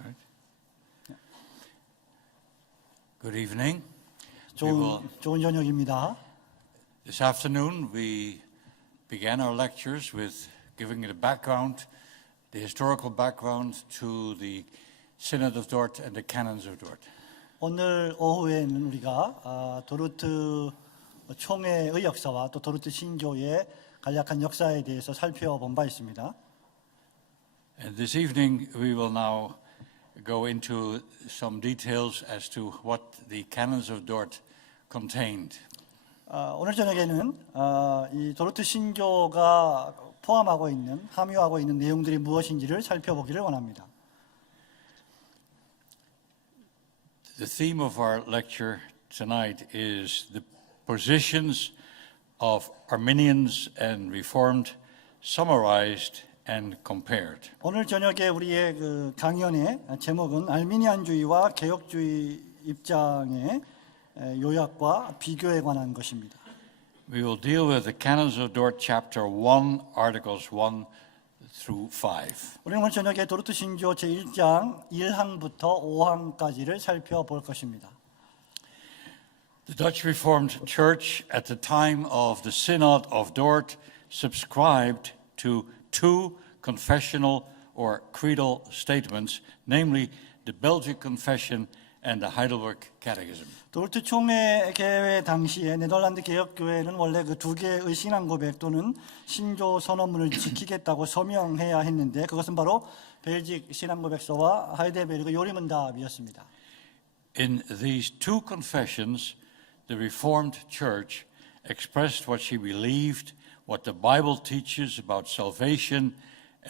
right? Good evening. 좋은 저녁입니다. This afternoon we began our lectures with giving it a background, the historical background to the Synod of Dort and the Canons of Dort. 오늘 오후에는 우리가 도르트 총회의 역사와 또 도르트 신교의 간략한 역사에 대해서 살펴본 바 있습니다. And this evening we will now go into some details as to what the Canons of Dort contained. 오늘 저녁에는 이 도르트 신교가 포함하고 있는, 함유하고 있는 내용들이 무엇인지를 살펴보기를 원합니다. The theme of our lecture tonight is the positions of Arminians and Reformed summarized and compared. 오늘 저녁에 우리의 그 강연의 제목은 알미니안주의와 개혁주의 입장의 요약과 비교에 관한 것입니다. We will deal with the Canons of Dort, chapter 1, articles 1 through 5. 우리는 오늘 저녁에 도르트 신조 제1장 1항부터 5항까지를 살펴볼 것입니다. The Dutch Reformed Church at the time of the Synod of Dort subscribed to two confessional or creedal statements, namely the Belgic Confession and the Heidelberg Catechism. 도르트 총회 개회 당시에 네덜란드 개혁교회는 원래 그 두 개의 신앙 고백 또는 신조 선언문을 지키겠다고 서명해야 했는데 그것은 바로 벨직 신앙 고백서와 하이델베르그 요리문답이었습니다. In these two confessions, the Reformed Church expressed what she believed, what the Bible teaches about salvation,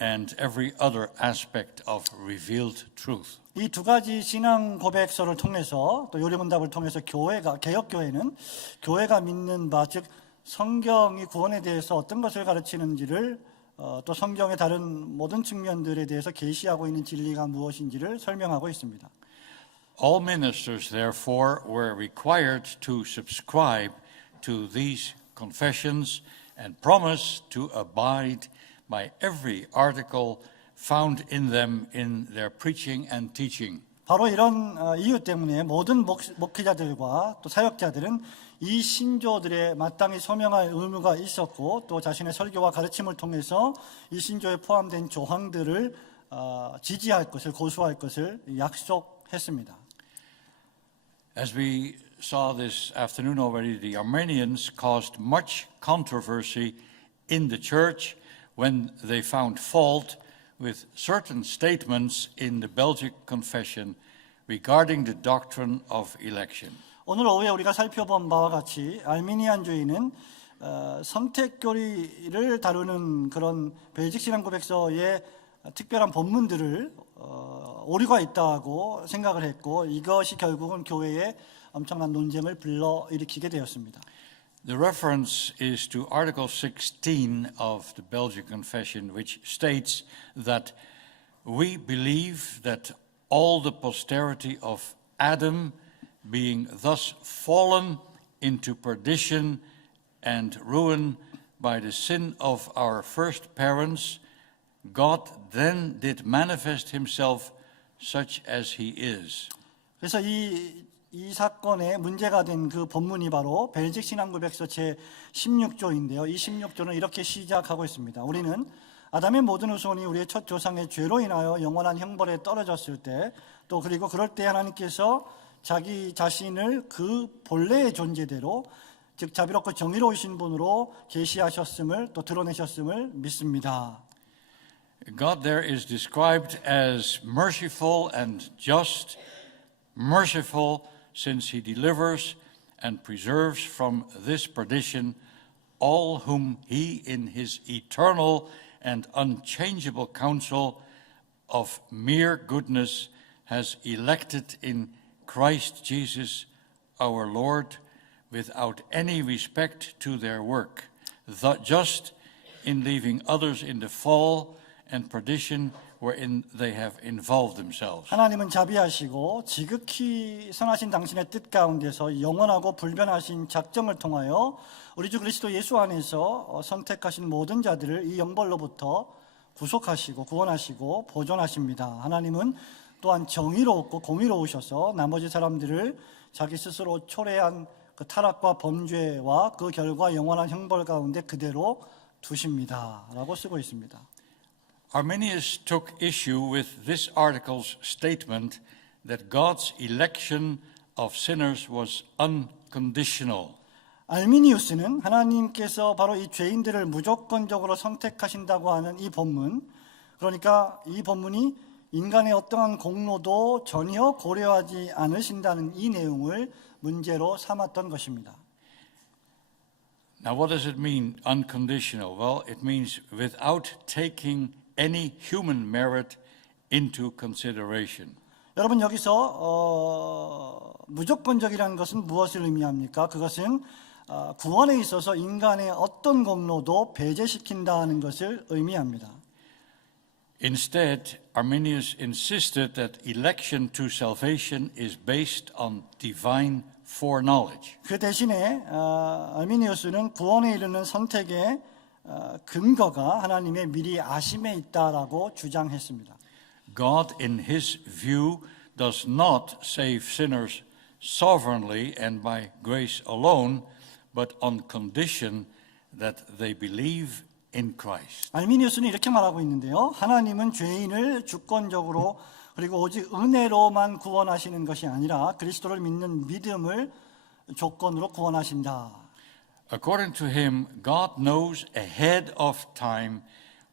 and every other aspect of revealed truth. 이 두 가지 신앙 고백서를 통해서 또 요리문답을 통해서 개혁교회는 교회가 믿는 바, 즉 성경이 구원에 대해서 어떤 것을 가르치는지를 또 성경의 다른 모든 측면들에 대해서 계시하고 있는 진리가 무엇인지를 설명하고 있습니다. All ministers, therefore, were required to subscribe to these confessions and promise to abide by every article found in them in their preaching and teaching. 바로 이런 이유 때문에 모든 목회자들과 또 사역자들은 이 신조들의 마땅히 서명할 의무가 있었고 또 자신의 설교와 가르침을 통해서 이 신조에 포함된 조항들을 지지할 것을 고수할 것을 약속했습니다. As we saw this afternoon already, the Armenians caused much controversy in the church when they found fault with certain statements in the Belgic Confession regarding the doctrine of election. 오늘 오후에 우리가 살펴본 바와 같이 알미니안주의는 선택교리를 다루는 그런 벨직 신앙 고백서의 특별한 본문들을 오류가 있다고 생각을 했고 이것이 결국은 교회에 엄청난 논쟁을 불러일으키게 되었습니다. The reference is to Article 16 of the Belgic Confession, which states that we believe that all the posterity of Adam, being thus fallen into perdition and ruin by the sin of our first parents, God then did manifest himself such as he is. 그래서 이 사건의 문제가 된 그 본문이 바로 벨직 신앙고백서 제 16조인데요. 이 16조는 이렇게 시작하고 있습니다. 우리는 아담의 모든 후손이 우리의 첫 조상의 죄로 인하여 영원한 형벌에 떨어졌을 때 또 그리고 그럴 때 하나님께서 자기 자신을 그 본래의 존재대로 즉 자비롭고 정의로우신 분으로 계시하셨음을 또 드러내셨음을 믿습니다. God there is described as merciful and just, merciful since he delivers and preserves from this perdition all whom he in his eternal and unchangeable counsel of mere goodness has elected in Christ Jesus our Lord without any respect to their work, just in leaving others in the fall and perdition wherein they have involved themselves. 하나님은 자비하시고 지극히 선하신 당신의 뜻 가운데서 영원하고 불변하신 작정을 통하여 우리 주 그리스도 예수 안에서 선택하신 모든 자들을 이 영벌로부터 구속하시고 구원하시고 보존하십니다. 하나님은 또한 정의롭고 공의로우셔서 나머지 사람들을 자기 스스로 초래한 그 타락과 범죄와 그 결과 영원한 형벌 가운데 그대로 두십니다. 라고 쓰고 있습니다. Arminius took issue with this article's statement that God's election of sinners was unconditional. 알미니우스는 하나님께서 바로 이 죄인들을 무조건적으로 선택하신다고 하는 이 본문, 그러니까 이 본문이 인간의 어떠한 공로도 전혀 고려하지 않으신다는 이 내용을 문제로 삼았던 것입니다. Now, what does it mean, unconditional? Well, it means without taking any human merit into consideration. 여러분 여기서 무조건적이라는 것은 무엇을 의미합니까? 그것은 구원에 있어서 인간의 어떤 공로도 배제시킨다는 것을 의미합니다. Instead, Arminius insisted that election to salvation is based on divine foreknowledge. 그 대신에 알미니우스는 구원에 이르는 선택의 근거가 하나님의 미리 아심에 있다라고 주장했습니다. God, in his view, does not save sinners sovereignly and by grace alone, but on condition that they believe in Christ. 알미니우스는 이렇게 말하고 있는데요. 하나님은 죄인을 주권적으로 그리고 오직 은혜로만 구원하시는 것이 아니라 그리스도를 믿는 믿음을 조건으로 구원하신다. According to him, God knows ahead of time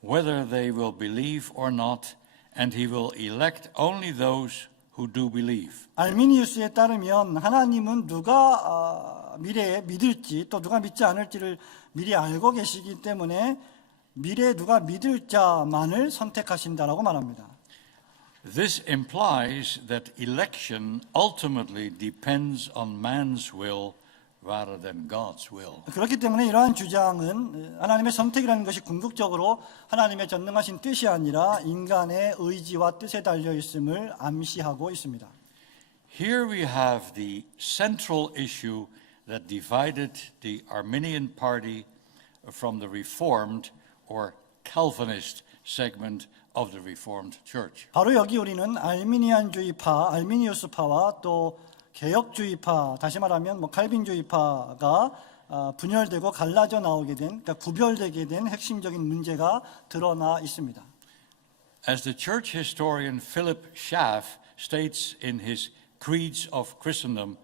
whether they will believe or not, and he will elect only those who do believe. 알미니우스에 따르면 하나님은 누가 미래에 믿을지 또 누가 믿지 않을지를 미리 알고 계시기 때문에 미래에 누가 믿을 자만을 선택하신다라고 말합니다. This implies that election ultimately depends on man's will rather than God's will. 그렇기 때문에 이러한 주장은 하나님의 선택이라는 것이 궁극적으로 하나님의 전능하신 뜻이 아니라 인간의 의지와 뜻에 달려 있음을 암시하고 있습니다. Here we have the central issue that divided the Arminian party from the Reformed or Calvinist segment of the Reformed Church. 바로 여기 우리는 알미니안주의파, 알미니우스파와 또 개혁주의파, 다시 말하면 칼빈주의파가 분열되고 갈라져 나오게 된, 그러니까 구별되게 된 핵심적인 문제가 드러나 있습니다. As the church historian Philip Schaff states in his Creeds of Christendom,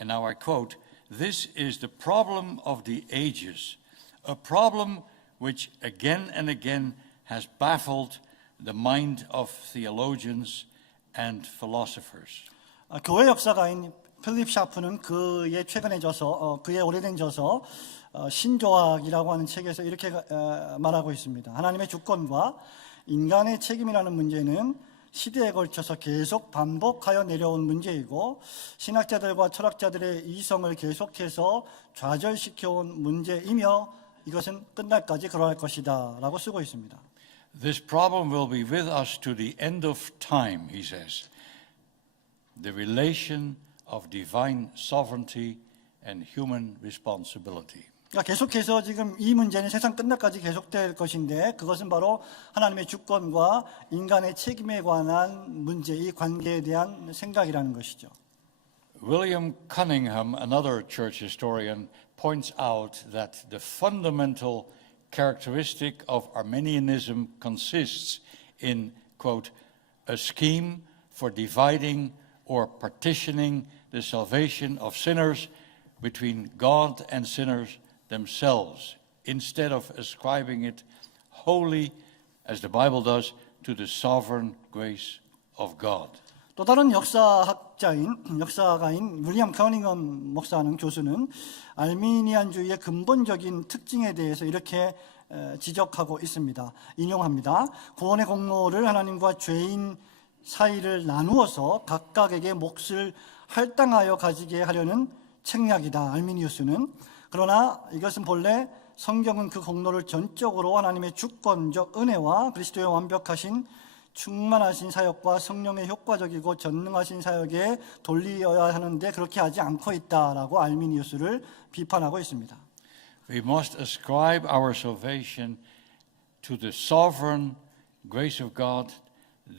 and now I quote, "This is the problem of the ages, a problem which again and again has baffled the mind of theologians and philosophers." 교회 역사가인 필립 샤프는 그의 최근에 저서, 그의 오래된 저서 신조학이라고 하는 책에서 이렇게 말하고 있습니다. 하나님의 주권과 인간의 책임이라는 문제는 시대에 걸쳐서 계속 반복하여 내려온 문제이고 신학자들과 철학자들의 이성을 계속해서 좌절시켜온 문제이며 이것은 끝날까지 그러할 것이다 라고 쓰고 있습니다. This problem will be with us to the end of time, he says. The relation of divine sovereignty and human responsibility. 그러니까 계속해서 지금 이 문제는 세상 끝날까지 계속될 것인데 그것은 바로 하나님의 주권과 인간의 책임에 관한 문제, 이 관계에 대한 생각이라는 것이죠. William Cunningham, another church historian, points out that the fundamental characteristic of Arminianism consists in, quote, a scheme for dividing or partitioning the salvation of sinners between God and sinners themselves, instead of ascribing it wholly, as the Bible does, to the sovereign grace of God. 또 다른 역사가인 윌리엄 커닝엄 목사는 교수는 알미니안주의의 근본적인 특징에 대해서 이렇게 지적하고 있습니다. 인용합니다. 구원의 공로를 하나님과 죄인 사이를 나누어서 각각에게 몫을 할당하여 가지게 하려는 책략이다. 알미니우스는. 그러나 이것은 본래 성경은 그 공로를 전적으로 하나님의 주권적 은혜와 그리스도의 완벽하신 충만하신 사역과 성령의 효과적이고 전능하신 사역에 돌리어야 하는데 그렇게 하지 않고 있다라고 알미니우스를 비판하고 있습니다. We must ascribe our salvation to the sovereign grace of God,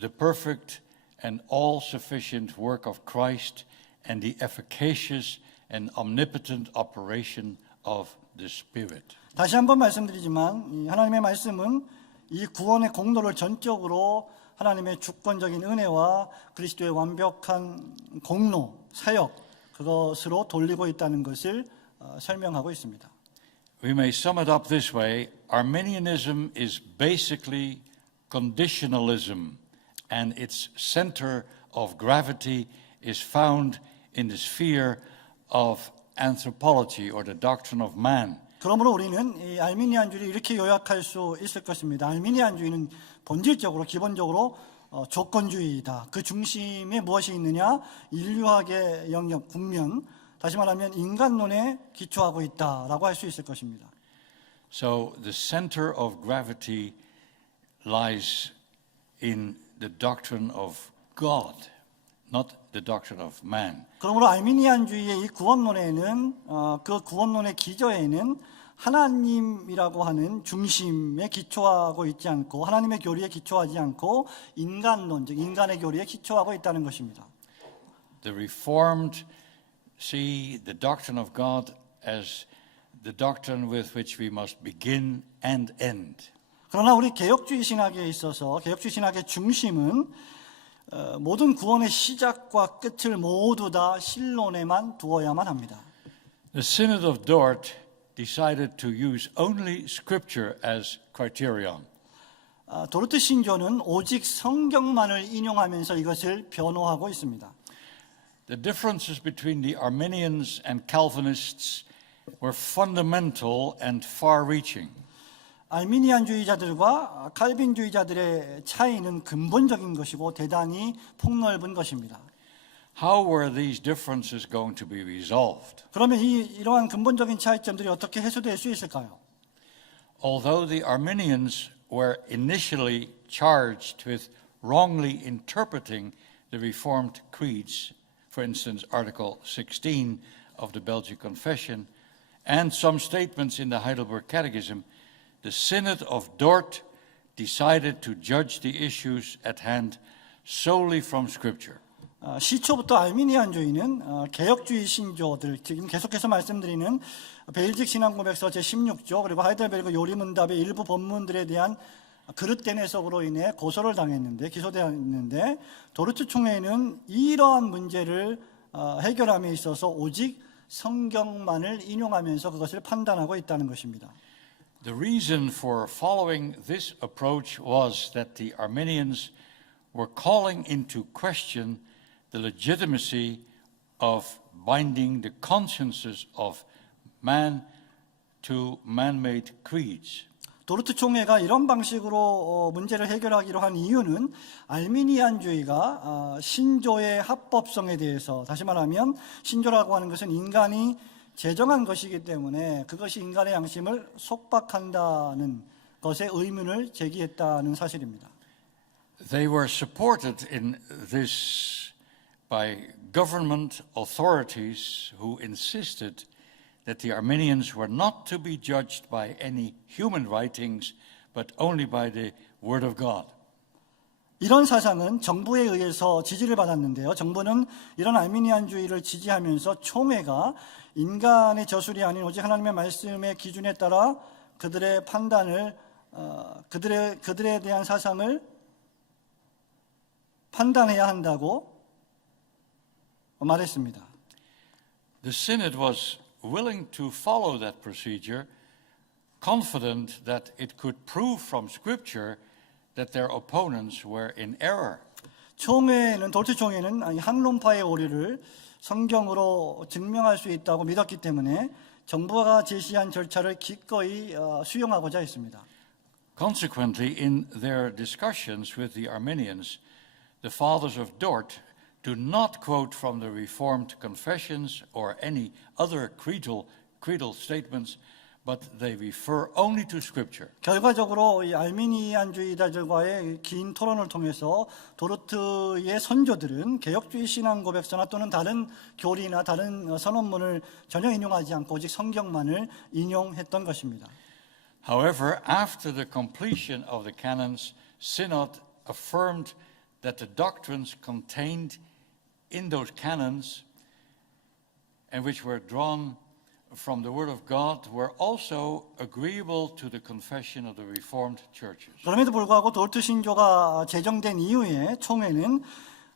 the perfect and all-sufficient work of Christ and the efficacious and omnipotent operation of the Spirit. 다시 한번 말씀드리지만 이 하나님의 말씀은 이 구원의 공로를 전적으로 하나님의 주권적인 은혜와 그리스도의 완벽한 공로, 사역 그것으로 돌리고 있다는 것을 설명하고 있습니다. We may sum it up this way: Arminianism is basically conditionalism, and its center of gravity is found in the sphere of anthropology or the doctrine of man. 그러므로 우리는 이 알미니안주의를 이렇게 요약할 수 있을 것입니다. 알미니안주의는 본질적으로 기본적으로 조건주의이다. 그 중심에 무엇이 있느냐? 인류학의 영역, 국면, 다시 말하면 인간론에 기초하고 있다라고 할 수 있을 것입니다. So the center of gravity lies in the doctrine of God, not the doctrine of man. 그러므로 알미니안주의의 이 구원론에는 그 구원론의 기저에는 하나님이라고 하는 중심에 기초하고 있지 않고 하나님의 교리에 기초하지 않고 인간론, 즉 인간의 교리에 기초하고 있다는 것입니다. The Reformed see the doctrine of God as the doctrine with which we must begin and end. 그러나 우리 개혁주의 신학에 있어서 개혁주의 신학의 중심은 모든 구원의 시작과 끝을 모두 다 신론에만 두어야만 합니다. The Synod of Dort decided to use only Scripture as criterion. 도르트 신조는 오직 성경만을 인용하면서 이것을 변호하고 있습니다. The differences between the Arminians and Calvinists were fundamental and far-reaching. 알미니안주의자들과 칼빈주의자들의 차이는 근본적인 것이고 대단히 폭넓은 것입니다. How were these differences going to be resolved? 그러면 이러한 근본적인 차이점들이 어떻게 해소될 수 있을까요? Although the Arminians were initially charged with wrongly interpreting the Reformed creeds, for instance, Article 16 of the Belgic Confession, and some statements in the Heidelberg Catechism, the Synod of Dort decided to judge the issues at hand solely from Scripture. 시초부터 알미니안주의는 개혁주의 신조들, 지금 계속해서 말씀드리는 벨직 신앙고백서 제16조 그리고 하이델베르그 요리문답의 일부 본문들에 대한 그릇된 해석으로 인해 고소를 당했는데 기소되었는데 도르트 총회는 이러한 문제를 해결함에 있어서 오직 성경만을 인용하면서 그것을 판단하고 있다는 것입니다. The reason for following this approach was that the Arminians were calling into question the legitimacy of binding the consciences of man to man-made creeds. 도르트 총회가 이런 방식으로 문제를 해결하기로 한 이유는 알미니안주의가 신조의 합법성에 대해서, 다시 말하면 신조라고 하는 것은 인간이 제정한 것이기 때문에 그것이 인간의 양심을 속박한다는 것에 의문을 제기했다는 사실입니다. They were supported in this by government authorities who insisted that the Arminians were not to be judged by any human writings, but only by the Word of God. 이런 사상은 정부에 의해서 지지를 받았는데요. 정부는 이런 알미니안주의를 지지하면서 총회가 인간의 저술이 아닌 오직 하나님의 말씀의 기준에 따라 그들의 판단을 그들에 대한 사상을 판단해야 한다고 말했습니다. The Synod was willing to follow that procedure, confident that it could prove from Scripture that their opponents were in error. 도르트 총회는 항론파의 오류를 성경으로 증명할 수 있다고 믿었기 때문에 정부가 제시한 절차를 기꺼이 수용하고자 했습니다. Consequently, in their discussions with the Arminians, the fathers of Dort do not quote from the Reformed confessions or any other creedal statements, but they refer only to Scripture. 결과적으로 이 알미니안주의자들과의 긴 토론을 통해서 도르트의 선조들은 개혁주의 신앙 고백서나 또는 다른 교리나 다른 선언문을 전혀 인용하지 않고 오직 성경만을 인용했던 것입니다. However, after the completion of the canons, Synod affirmed that the doctrines contained in those canons and which were drawn from the Word of God were also agreeable to the confession of the Reformed churches. 그럼에도 불구하고 도르트 신조가 제정된 이후에 총회는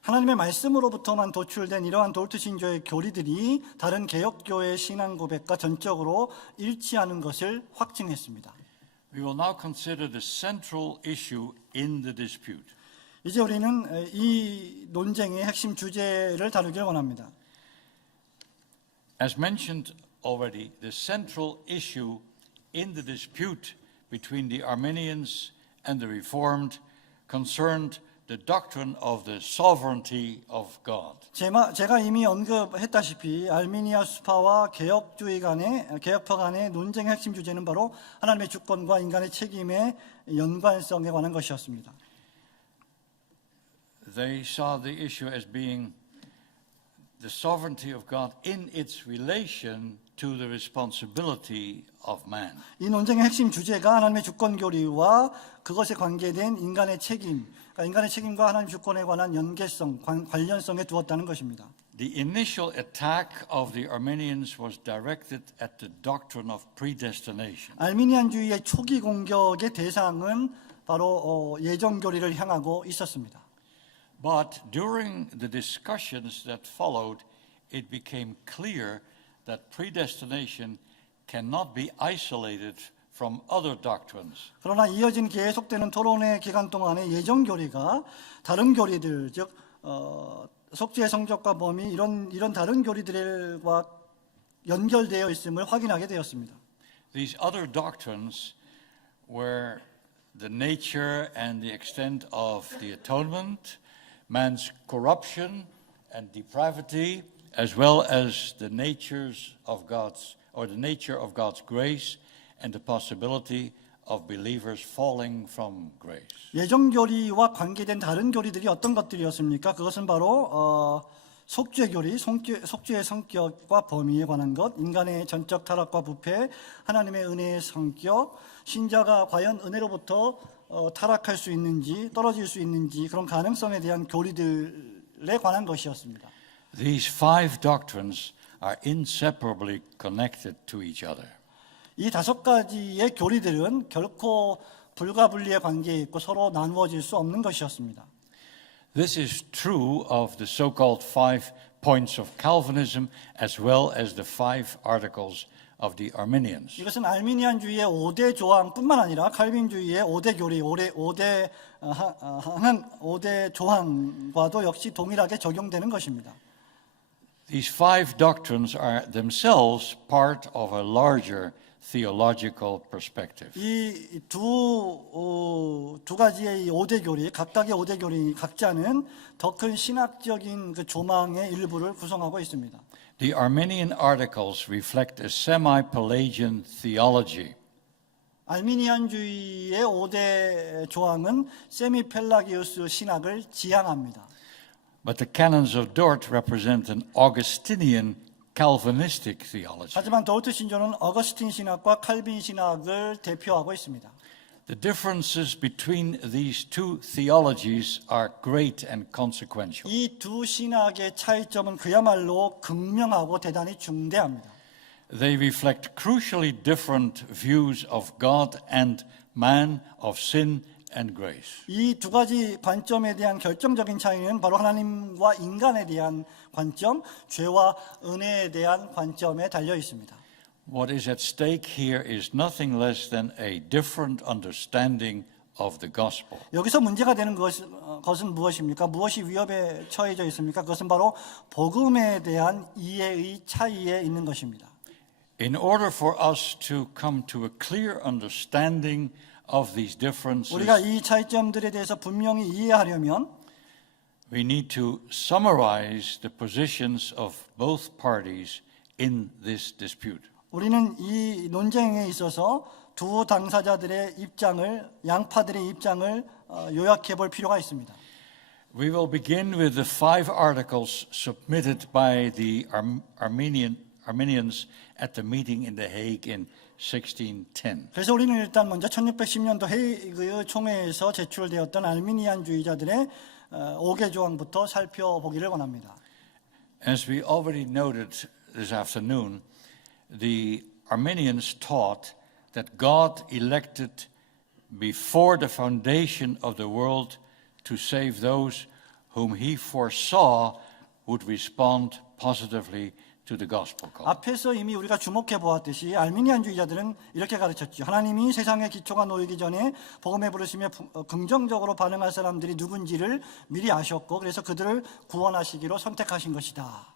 하나님의 말씀으로부터만 도출된 이러한 도르트 신조의 교리들이 다른 개혁교회의 신앙 고백과 전적으로 일치하는 것을 확증했습니다. We will now consider the central issue in the dispute. 이제 우리는 이 논쟁의 핵심 주제를 다루길 원합니다. As mentioned already, the central issue in the dispute between the Arminians and the Reformed concerned the doctrine of the sovereignty of God. 제가 이미 언급했다시피 알미니아 수파와 개혁파 간의 논쟁의 핵심 주제는 바로 하나님의 주권과 인간의 책임의 연관성에 관한 것이었습니다. They saw the issue as being the sovereignty of God in its relation to the responsibility of man. 이 논쟁의 핵심 주제가 하나님의 주권 교리와 그것에 관계된 인간의 책임, 그러니까 인간의 책임과 하나님 주권에 관한 연계성, 관련성에 두었다는 것입니다. The initial attack of the Arminians was directed at the doctrine of predestination. 알미니안주의의 초기 공격의 대상은 바로 예정 교리를 향하고 있었습니다. But during the discussions that followed, it became clear that predestination cannot be isolated from other doctrines. 그러나 이어진 계속되는 토론의 기간 동안에 예정 교리가 다른 교리들, 즉 속죄의 성적과 범위 이런 다른 교리들과 연결되어 있음을 확인하게 되었습니다. These other doctrines were the nature and the extent of the atonement, man's corruption and depravity, as well as the nature of God's grace and the possibility of believers falling from grace. 예정 교리와 관계된 다른 교리들이 어떤 것들이었습니까? 그것은 바로 속죄 교리, 속죄의 성격과 범위에 관한 것, 인간의 전적 타락과 부패, 하나님의 은혜의 성격, 신자가 과연 은혜로부터 타락할 수 있는지, 떨어질 수 있는지 그런 가능성에 대한 교리들에 관한 것이었습니다. These five doctrines are inseparably connected to each other. 이 다섯 가지의 교리들은 결코 불가분리의 관계에 있고 서로 나누어질 수 없는 것이었습니다. This is true of the so-called 5 points of Calvinism as well as the 5 articles of the Arminians. 이것은 알미니안주의의 5대 조항뿐만 아니라 칼빈주의의 5대 교리, 5대 조항과도 역시 동일하게 적용되는 것입니다. These 5 doctrines are themselves part of a larger theological perspective. 이 두 가지의 5대 교리, 각각의 5대 교리 각자는 더 큰 신학적인 그 조망의 일부를 구성하고 있습니다. The Arminian articles reflect a semi-Pelagian theology. 알미니안주의의 5대 조항은 세미펠라기우스 신학을 지향합니다. But the canons of Dort represent an Augustinian Calvinistic theology. 하지만 도르트 신조는 어거스틴 신학과 칼빈 신학을 대표하고 있습니다. The differences between these two theologies are great and consequential. 이 두 신학의 차이점은 그야말로 극명하고 대단히 중대합니다. They reflect crucially different views of God and man, of sin and grace. 이 두 가지 관점에 대한 결정적인 차이는 바로 하나님과 인간에 대한 관점, 죄와 은혜에 대한 관점에 달려 있습니다. What is at stake here is nothing less than a different understanding of the gospel. 여기서 문제가 되는 것은 무엇입니까? 무엇이 위협에 처해져 있습니까? 그것은 바로 복음에 대한 이해의 차이에 있는 것입니다. In order for us to come to a clear understanding of these differences, 우리가 이 차이점들에 대해서 분명히 이해하려면 we need to summarize the positions of both parties in this dispute. 우리는 이 논쟁에 있어서 두 당사자들의 입장을, 양파들의 입장을 요약해 볼 필요가 있습니다. We will begin with the 5 articles submitted by the Arminians at the meeting in The Hague in 1610. 그래서 우리는 일단 먼저 1610년도 헤이그 총회에서 제출되었던 알미니안주의자들의 5개 조항부터 살펴보기를 원합니다. As we already noted this afternoon, the Arminians taught that God elected before the foundation of the world to save those whom he foresaw would respond positively to the gospel call. 앞에서 이미 우리가 주목해 보았듯이 알미니안주의자들은 이렇게 가르쳤죠. 하나님이 세상의 기초가 놓이기 전에 복음에 부르시며 긍정적으로 반응할 사람들이 누군지를 미리 아셨고 그래서 그들을 구원하시기로 선택하신 것이다.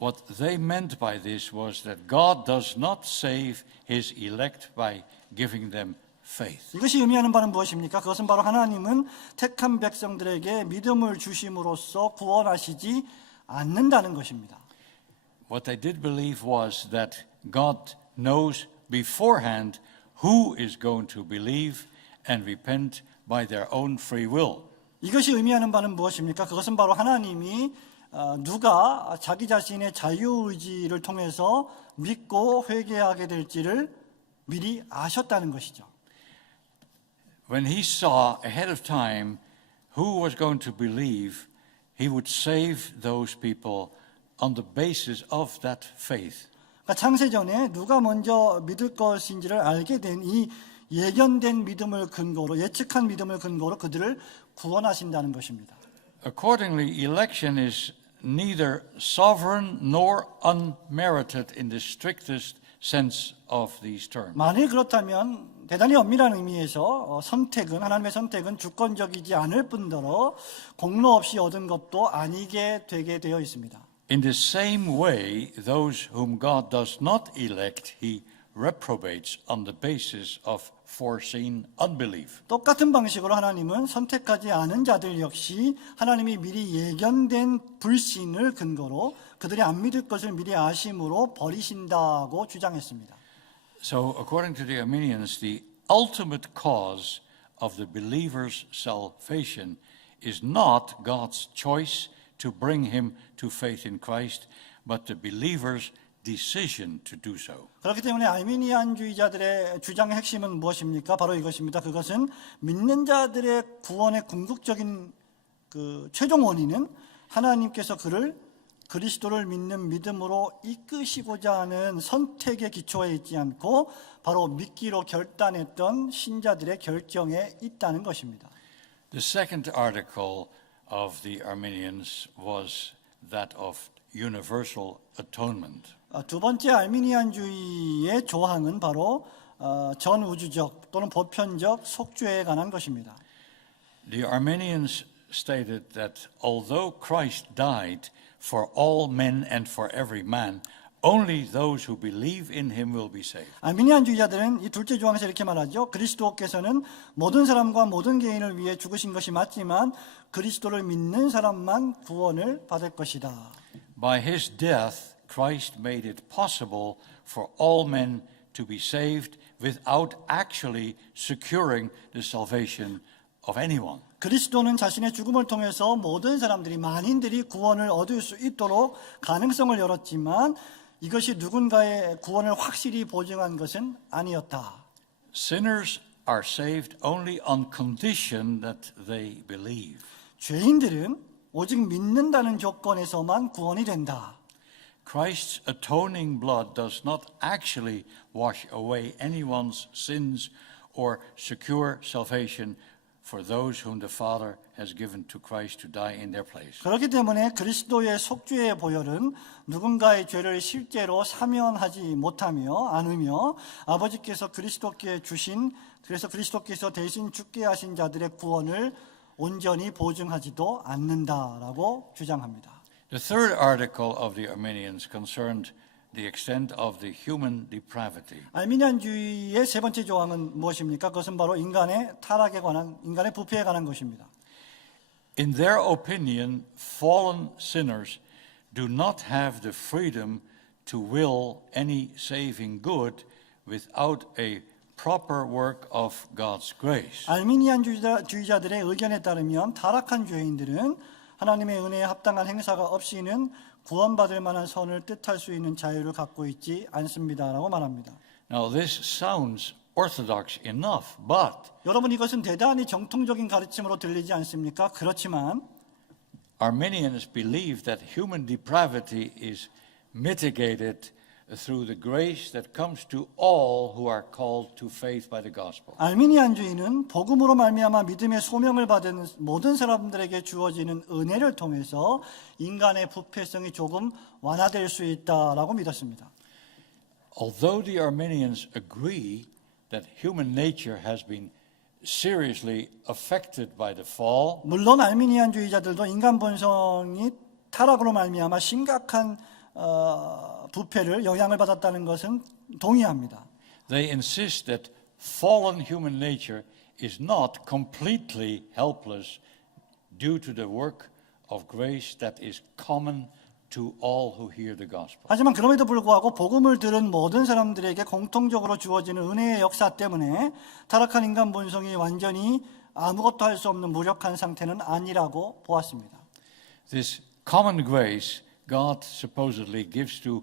What they meant by this was that God does not save his elect by giving them faith. 이것이 의미하는 바는 무엇입니까? 그것은 바로 하나님은 택한 백성들에게 믿음을 주심으로써 구원하시지 않는다는 것입니다. What they did believe was that God knows beforehand who is going to believe and repent by their own free will. 이것이 의미하는 바는 무엇입니까? 그것은 바로 하나님이 누가 자기 자신의 자유의지를 통해서 믿고 회개하게 될지를 미리 아셨다는 것이죠. When he saw ahead of time who was going to believe, he would save those people on the basis of that faith. 그러니까 창세전에 누가 먼저 믿을 것인지를 알게 된 이 예견된 믿음을 근거로 예측한 믿음을 근거로 그들을 구원하신다는 것입니다. Accordingly, election is neither sovereign nor unmerited in the strictest sense of these terms. 만일 그렇다면 대단히 엄밀한 의미에서 선택은 하나님의 선택은 주권적이지 않을 뿐더러 공로 없이 얻은 것도 아니게 되게 되어 있습니다. In the same way, those whom God does not elect, he reprobates on the basis of foreseen unbelief. 똑같은 방식으로 하나님은 선택하지 않은 자들 역시 하나님이 미리 예견된 불신을 근거로 그들이 안 믿을 것을 미리 아심으로 버리신다고 주장했습니다. So, according to the Arminians, the ultimate cause of the believer's salvation is not God's choice to bring him to faith in Christ, but the believer's decision to do so. 그렇기 때문에 알미니안주의자들의 주장의 핵심은 무엇입니까? 바로 이것입니다. 그것은 믿는 자들의 구원의 궁극적인 최종 원인은 하나님께서 그를 그리스도를 믿는 믿음으로 이끄시고자 하는 선택의 기초에 있지 않고 바로 믿기로 결단했던 신자들의 결정에 있다는 것입니다. The second article of the Arminians was that of universal atonement. 두 번째 알미니안주의의 조항은 바로 전우주적 또는 보편적 속죄에 관한 것입니다. The Arminians stated that although Christ died for all men and for every man, only those who believe in him will be saved. 알미니안주의자들은 이 둘째 조항에서 이렇게 말하죠. 그리스도께서는 모든 사람과 모든 개인을 위해 죽으신 것이 맞지만 그리스도를 믿는 사람만 구원을 받을 것이다. By his death, Christ made it possible for all men to be saved without actually securing the salvation of anyone. 그리스도는 자신의 죽음을 통해서 모든 사람들이 만인들이 구원을 얻을 수 있도록 가능성을 열었지만 이것이 누군가의 구원을 확실히 보증한 것은 아니었다. Sinners are saved only on condition that they believe. 죄인들은 오직 믿는다는 조건에서만 구원이 된다. Christ's atoning blood does not actually wash away anyone's sins or secure salvation for those whom the Father has given to Christ to die in their place. 그렇기 때문에 그리스도의 속죄의 보혈은 누군가의 죄를 실제로 사면하지 못하며 않으며 아버지께서 그리스도께 주신 그래서 그리스도께서 대신 죽게 하신 자들의 구원을 온전히 보증하지도 않는다라고 주장합니다. The third article of the Arminians concerned the extent of the human depravity. 알미니안주의의 세 번째 조항은 무엇입니까? 그것은 바로 인간의 타락에 관한 인간의 부패에 관한 것입니다. In their opinion, fallen sinners do not have the freedom to will any saving good without a proper work of God's grace. 알미니안주의자들의 의견에 따르면 타락한 죄인들은 하나님의 은혜에 합당한 행사가 없이는 구원받을 만한 선을 뜻할 수 있는 자유를 갖고 있지 않습니다라고 말합니다. Now this sounds orthodox enough, but 여러분 이것은 대단히 정통적인 가르침으로 들리지 않습니까? 그렇지만 Arminians believe that human depravity is mitigated through the grace that comes to all who are called to faith by the gospel. 알미니안주의는 복음으로 말미암아 믿음의 소명을 받은 모든 사람들에게 주어지는 은혜를 통해서 인간의 부패성이 조금 완화될 수 있다라고 믿었습니다. Although the Arminians agree that human nature has been seriously affected by the fall, 물론 알미니안주의자들도 인간 본성이 타락으로 말미암아 심각한 부패를 영향을 받았다는 것은 동의합니다. they insist that fallen human nature is not completely helpless due to the work of grace that is common to all who hear the gospel. 하지만 그럼에도 불구하고 복음을 들은 모든 사람들에게 공통적으로 주어지는 은혜의 역사 때문에 타락한 인간 본성이 완전히 아무것도 할 수 없는 무력한 상태는 아니라고 보았습니다. This common grace God supposedly gives to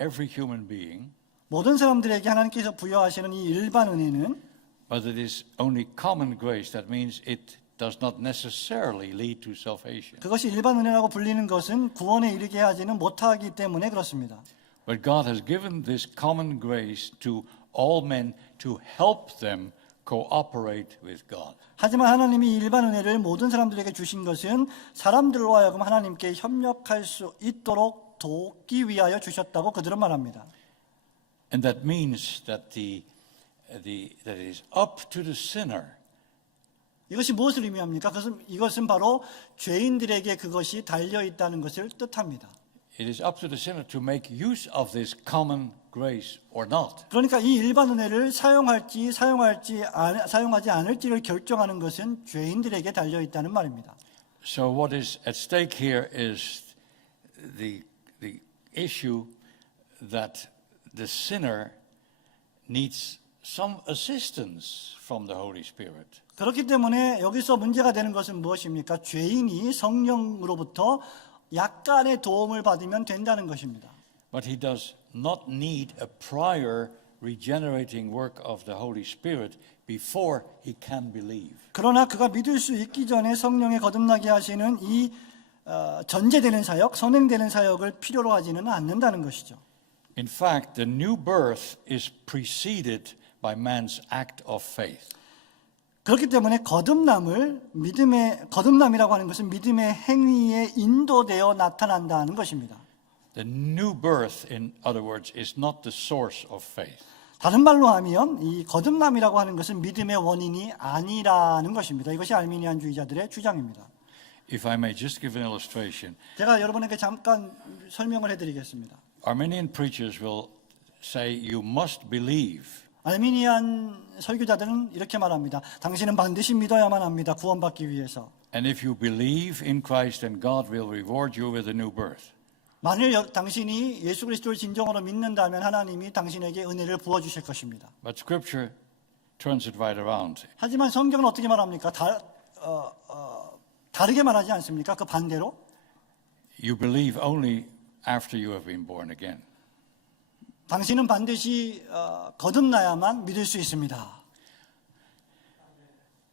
every human being, 모든 사람들에게 하나님께서 부여하시는 이 일반 은혜는 but it is only common grace. That means it does not necessarily lead to salvation. 그것이 일반 은혜라고 불리는 것은 구원에 이르게 하지는 못하기 때문에 그렇습니다. But God has given this common grace to all men to help them cooperate with God. 하지만 하나님이 일반 은혜를 모든 사람들에게 주신 것은 사람들로 하여금 하나님께 협력할 수 있도록 돕기 위하여 주셨다고 그들은 말합니다. And that means that that it is up to the sinner 이것이 무엇을 의미합니까? 이것은 바로 죄인들에게 그것이 달려 있다는 것을 뜻합니다. It is up to the sinner to make use of this common grace or not. 그러니까 이 일반 은혜를 사용하지 않을지를 결정하는 것은 죄인들에게 달려 있다는 말입니다. So what is at stake here is the issue that the sinner needs some assistance from the Holy Spirit. 그렇기 때문에 여기서 문제가 되는 것은 무엇입니까? 죄인이 성령으로부터 약간의 도움을 받으면 된다는 것입니다. But he does not need a prior regenerating work of the Holy Spirit before he can believe. 그러나 그가 믿을 수 있기 전에 성령의 거듭나게 하시는 이 전제되는 사역, 선행되는 사역을 필요로 하지는 않는다는 것이죠. In fact, the new birth is preceded by man's act of faith. 그렇기 때문에 거듭남이라고 하는 것은 믿음의 행위에 인도되어 나타난다는 것입니다. The new birth, in other words, is not the source of faith. 다른 말로 하면 이 거듭남이라고 하는 것은 믿음의 원인이 아니라는 것입니다. 이것이 알미니안주의자들의 주장입니다. If I may just give an illustration, 제가 여러분에게 잠깐 설명을 해드리겠습니다. Armenian preachers will say you must believe. 알미니안 설교자들은 이렇게 말합니다. 당신은 반드시 믿어야만 합니다. 구원받기 위해서. And if you believe in Christ, then God will reward you with a new birth. 만일 당신이 예수 그리스도를 진정으로 믿는다면 하나님이 당신에게 은혜를 부어주실 것입니다. But Scripture turns it right around. 하지만 성경은 어떻게 말합니까? 다르게 말하지 않습니까? 그 반대로 You believe only after you have been born again. 당신은 반드시 거듭나야만 믿을 수 있습니다.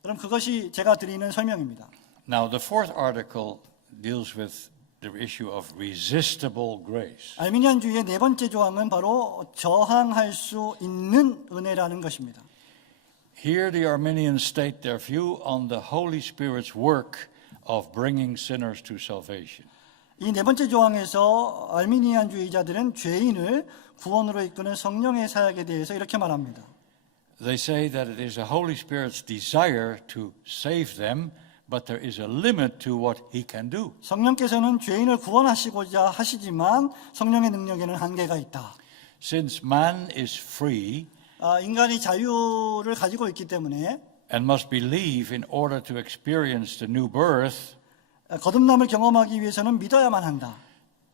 그럼 그것이 제가 드리는 설명입니다. Now, the fourth article deals with the issue of resistible grace. 알미니안주의의 네 번째 조항은 바로 저항할 수 있는 은혜라는 것입니다. Here the Arminians state their view on the Holy Spirit's work of bringing sinners to salvation. 이 네 번째 조항에서 알미니안주의자들은 죄인을 구원으로 이끄는 성령의 사역에 대해서 이렇게 말합니다. They say that it is the Holy Spirit's desire to save them, but there is a limit to what he can do. 성령께서는 죄인을 구원하시고자 하시지만 성령의 능력에는 한계가 있다. Since man is free 인간이 자유를 가지고 있기 때문에 and must believe in order to experience the new birth, 거듭남을 경험하기 위해서는 믿어야만 한다.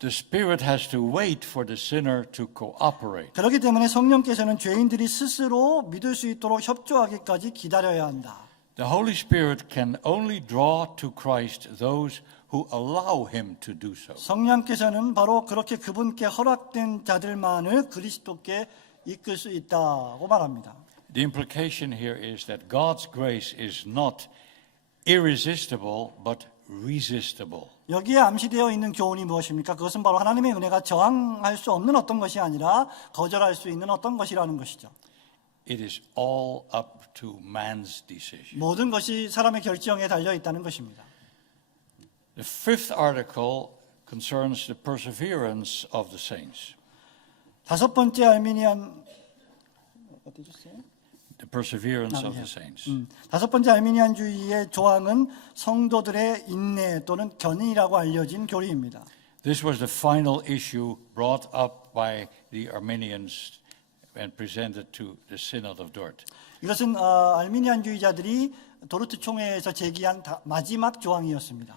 the Spirit has to wait for the sinner to cooperate. 그렇기 때문에 성령께서는 죄인들이 스스로 믿을 수 있도록 협조하기까지 기다려야 한다. The Holy Spirit can only draw to Christ those who allow him to do so. 성령께서는 바로 그렇게 그분께 허락된 자들만을 그리스도께 이끌 수 있다고 말합니다. The implication here is that God's grace is not irresistible but irresistible. 여기에 암시되어 있는 교훈이 무엇입니까? 그것은 바로 하나님의 은혜가 저항할 수 없는 어떤 것이 아니라 거절할 수 있는 어떤 것이라는 것이죠. It is all up to man's decision. 모든 것이 사람의 결정에 달려 있다는 것입니다. The fifth article concerns the perseverance of the saints. 다섯 번째 알미니안 The perseverance of the saints. 다섯 번째 알미니안주의의 조항은 성도들의 인내 또는 견인이라고 알려진 교리입니다. This was the final issue brought up by the Arminians and presented to the Synod of Dort. 이것은 알미니안주의자들이 도르트 총회에서 제기한 마지막 조항이었습니다.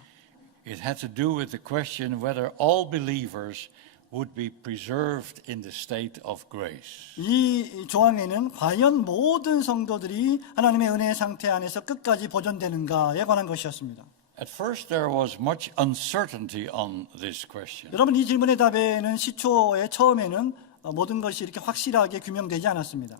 It had to do with the question whether all believers would be preserved in the state of grace. 이 조항에는 과연 모든 성도들이 하나님의 은혜의 상태 안에서 끝까지 보존되는가에 관한 것이었습니다. At first there was much uncertainty on this question. 여러분, 이 질문의 답에는 시초의 처음에는 모든 것이 이렇게 확실하게 규명되지 않았습니다.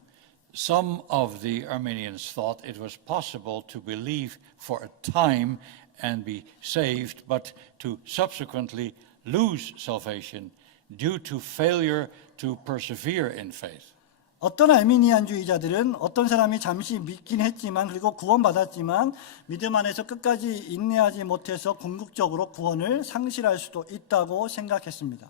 Some of the Arminians thought it was possible to believe for a time and be saved, but to subsequently lose salvation due to failure to persevere in faith. 어떤 알미니안주의자들은 어떤 사람이 잠시 믿긴 했지만 그리고 구원받았지만 믿음 안에서 끝까지 인내하지 못해서 궁극적으로 구원을 상실할 수도 있다고 생각했습니다.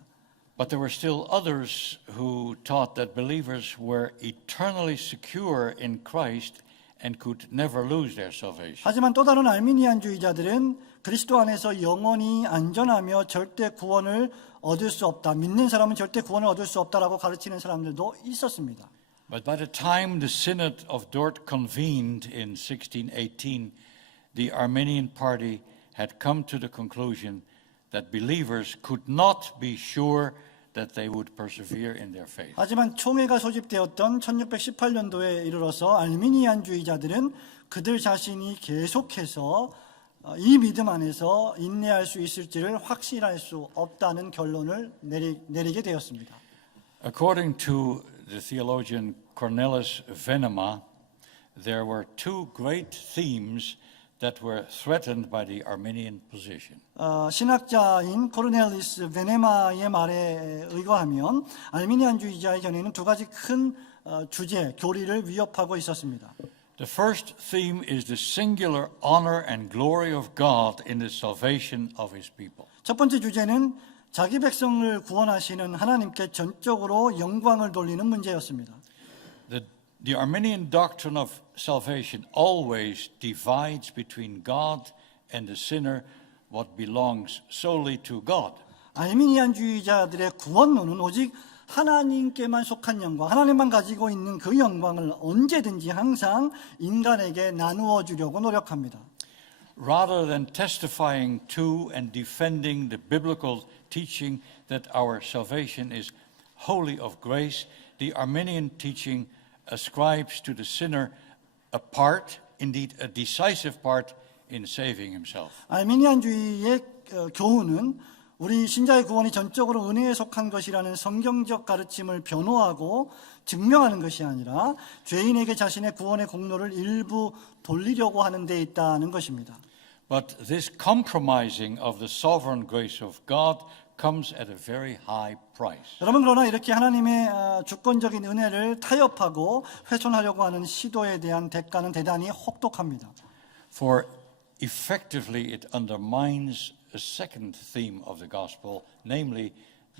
But there were still others who taught that believers were eternally secure in Christ and could never lose their salvation. 하지만 또 다른 알미니안주의자들은 그리스도 안에서 영원히 안전하며 절대 구원을 얻을 수 없다. 믿는 사람은 절대 구원을 얻을 수 없다라고 가르치는 사람들도 있었습니다. But by the time the Synod of Dort convened in 1618, the Arminian party had come to the conclusion that believers could not be sure that they would persevere in their faith. 하지만 총회가 소집되었던 1618년도에 이르러서 알미니안주의자들은 그들 자신이 계속해서 이 믿음 안에서 인내할 수 있을지를 확신할 수 없다는 결론을 내리게 되었습니다. According to the theologian Cornelis Venema, there were two great themes that were threatened by the Arminian position. 신학자인 코르넬리스 베네마의 말에 의거하면 알미니안주의자의 견해는 두 가지 큰 주제, 교리를 위협하고 있었습니다. The first theme is the singular honor and glory of God in the salvation of His people. 첫 번째 주제는 자기 백성을 구원하시는 하나님께 전적으로 영광을 돌리는 문제였습니다. The Arminian doctrine of salvation always divides between God and the sinner what belongs solely to God. 알미니안주의자들의 구원론은 오직 하나님께만 속한 영광, 하나님만 가지고 있는 그 영광을 언제든지 항상 인간에게 나누어 주려고 노력합니다. Rather than testifying to and defending the biblical teaching that our salvation is wholly of grace, the Arminian teaching ascribes to the sinner a part, indeed a decisive part, in saving himself. 알미니안주의의 교훈은 우리 신자의 구원이 전적으로 은혜에 속한 것이라는 성경적 가르침을 변호하고 증명하는 것이 아니라 죄인에게 자신의 구원의 공로를 일부 돌리려고 하는 데 있다는 것입니다. But this compromising of the sovereign grace of God comes at a very high price. 여러분, 그러나 이렇게 하나님의 주권적인 은혜를 타협하고 훼손하려고 하는 시도에 대한 대가는 대단히 혹독합니다. For effectively it undermines a second theme of the gospel, namely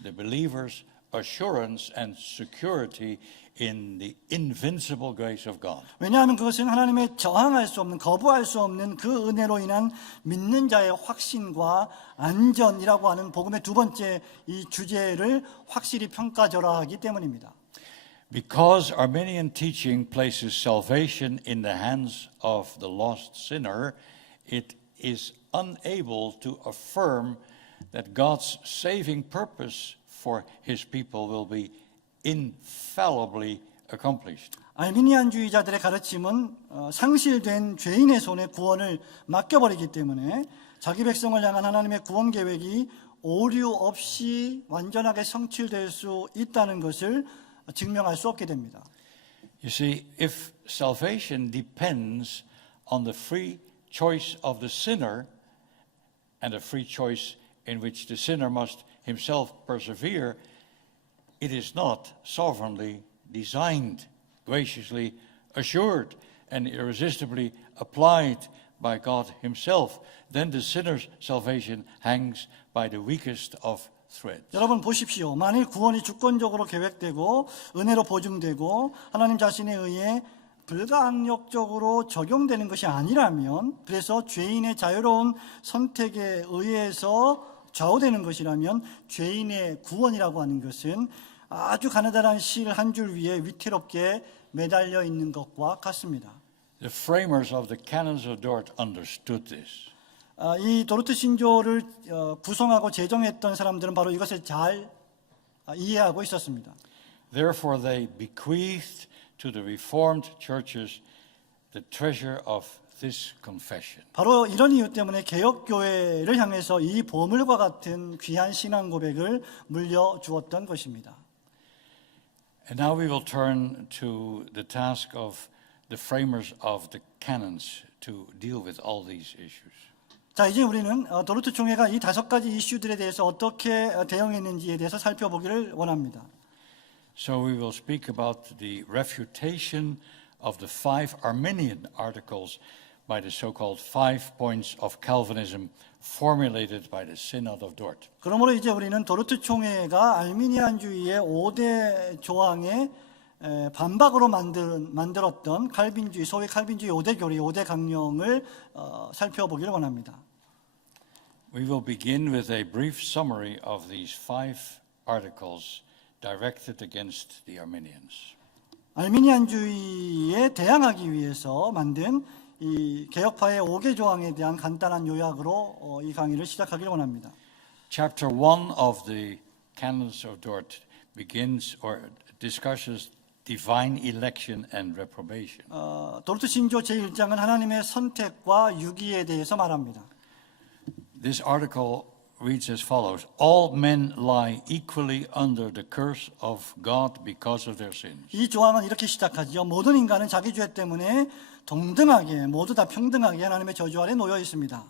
the believer's assurance and security in the invincible grace of God. 왜냐하면 그것은 하나님의 저항할 수 없는, 거부할 수 없는 그 은혜로 인한 믿는 자의 확신과 안전이라고 하는 복음의 두 번째 이 주제를 확실히 평가절하하기 때문입니다. Because Arminian teaching places salvation in the hands of the lost sinner, it is unable to affirm that God's saving purpose for His people will be infallibly accomplished. 알미니안주의자들의 가르침은 상실된 죄인의 손에 구원을 맡겨버리기 때문에 자기 백성을 향한 하나님의 구원 계획이 오류 없이 완전하게 성취될 수 있다는 것을 증명할 수 없게 됩니다. You see, if salvation depends on the free choice of the sinner, and a free choice in which the sinner must himself persevere, it is not sovereignly designed, graciously assured, and irresistibly applied by God himself. Then the sinner's salvation hangs by the weakest of threads. 여러분 보십시오. 만일 구원이 주권적으로 계획되고 은혜로 보증되고 하나님 자신에 의해 불가항력적으로 적용되는 것이 아니라면, 그래서 죄인의 자유로운 선택에 의해서 좌우되는 것이라면 죄인의 구원이라고 하는 것은 아주 가느다란 실 한 줄 위에 위태롭게 매달려 있는 것과 같습니다. The framers of the Canons of Dort understood this. 이 도르트 신조를 구성하고 제정했던 사람들은 바로 이것을 잘 이해하고 있었습니다. Therefore they bequeathed to the Reformed churches the treasure of this confession. 바로 이런 이유 때문에 개혁교회를 향해서 이 보물과 같은 귀한 신앙 고백을 물려주었던 것입니다. And now we will turn to the task of the framers of the canons to deal with all these issues. 자, 이제 우리는 도르트 총회가 이 5가지 이슈들에 대해서 어떻게 대응했는지에 대해서 살펴보기를 원합니다. So we will speak about the refutation of the 5 Arminian articles by the so-called 5 points of Calvinism formulated by the Synod of Dort. 그러므로 이제 우리는 도르트 총회가 알미니안주의의 5대 조항에 반박으로 만들었던 칼빈주의, 소위 칼빈주의 5대 교리, 5대 강령을 살펴보기를 원합니다. We will begin with a brief summary of these 5 articles directed against the Arminians. 알미니안주의에 대항하기 위해서 만든 이 개혁파의 5개 조항에 대한 간단한 요약으로 이 강의를 시작하기를 원합니다. Chapter 1 of the Canons of Dort begins or discusses divine election and reprobation. 도르트 신조 제1장은 하나님의 선택과 유기에 대해서 말합니다. This article reads as follows: All men lie equally under the curse of God because of their sins. 이 조항은 이렇게 시작하죠. 모든 인간은 자기 죄 때문에 동등하게, 모두 다 평등하게 하나님의 저주 아래 놓여 있습니다.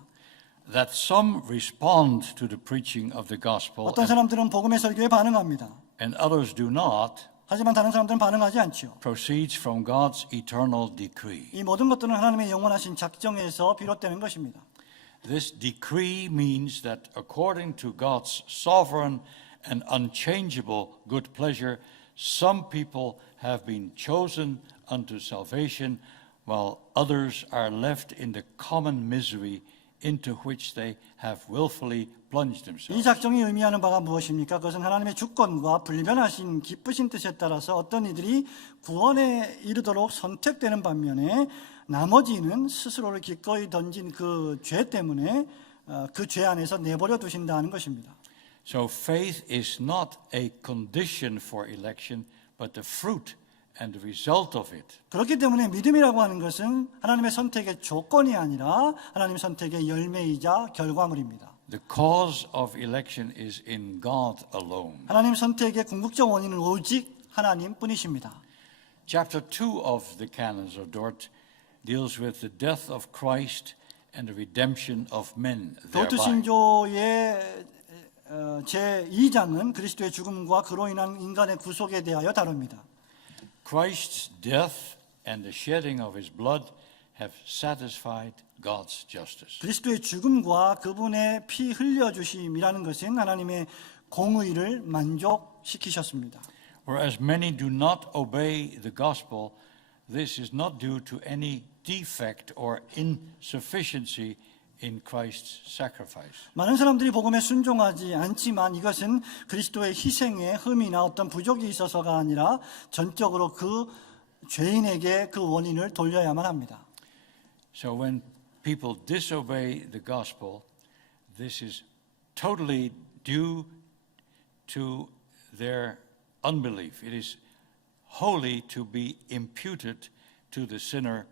That some respond to the preaching of the gospel 어떤 사람들은 복음의 설교에 반응합니다. and others do not 하지만 다른 사람들은 반응하지 않죠. proceeds from God's eternal decree. 이 모든 것들은 하나님의 영원하신 작정에서 비롯되는 것입니다. This decree means that according to God's sovereign and unchangeable good pleasure, some people have been chosen unto salvation, while others are left in the common misery into which they have willfully plunged 이 themselves. 작정이 의미하는 바가 무엇입니까? 그것은 하나님의 주권과 불변하신 기쁘신 뜻에 따라서 어떤 이들이 구원에 이르도록 선택되는 반면에 나머지는 스스로를 기꺼이 던진 그 죄 때문에 그 죄 안에서 내버려 두신다는 것입니다. So faith is not a condition for election, but the fruit and the result of it. 그렇기 때문에 믿음이라고 하는 것은 하나님의 선택의 조건이 아니라 하나님의 선택의 열매이자 결과물입니다. The cause of election is in God alone. 하나님 선택의 궁극적 원인은 오직 하나님뿐이십니다. Chapter 2 of the Canons of Dort deals with the death of Christ and the redemption of men 도르트 thereby. 신조의 제2장은 그리스도의 죽음과 그로 인한 인간의 구속에 대하여 다룹니다. Christ's death and the shedding of his blood have satisfied God's justice. 그리스도의 죽음과 그분의 피 흘려주심이라는 것은 하나님의 공의를 만족시키셨습니다. Whereas many do not obey the gospel, this is not due to any defect or insufficiency in Christ's sacrifice. 많은 사람들이 복음에 순종하지 않지만 이것은 그리스도의 희생에 흠이나 어떤 부족이 있어서가 아니라 전적으로 그 죄인에게 그 원인을 돌려야만 합니다. So when people disobey the gospel, this is totally due to their unbelief. It is wholly to be imputed to the sinner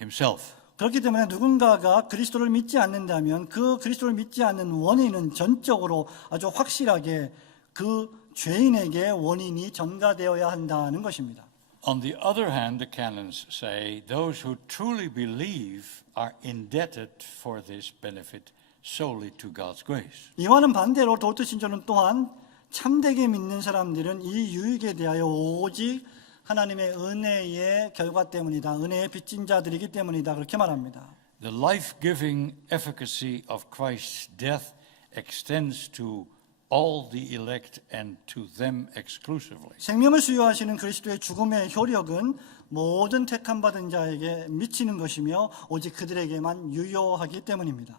himself. 그렇기 때문에 누군가가 그리스도를 믿지 않는다면 그 그리스도를 믿지 않는 원인은 전적으로 아주 확실하게 그 죄인에게 원인이 전가되어야 한다는 것입니다. On the other hand, the canons say those who truly believe are indebted for this benefit solely to God's grace. 이와는 반대로 도르트 신조는 또한 참되게 믿는 사람들은 이 유익에 대하여 오직 하나님의 은혜의 결과 때문이다. 은혜의 빚진 자들이기 때문이다. 그렇게 말합니다. The life-giving efficacy of Christ's death extends to all the elect and to them exclusively. 생명을 수여하시는 그리스도의 죽음의 효력은 모든 택함 받은 자에게 미치는 것이며 오직 그들에게만 유효하기 때문입니다.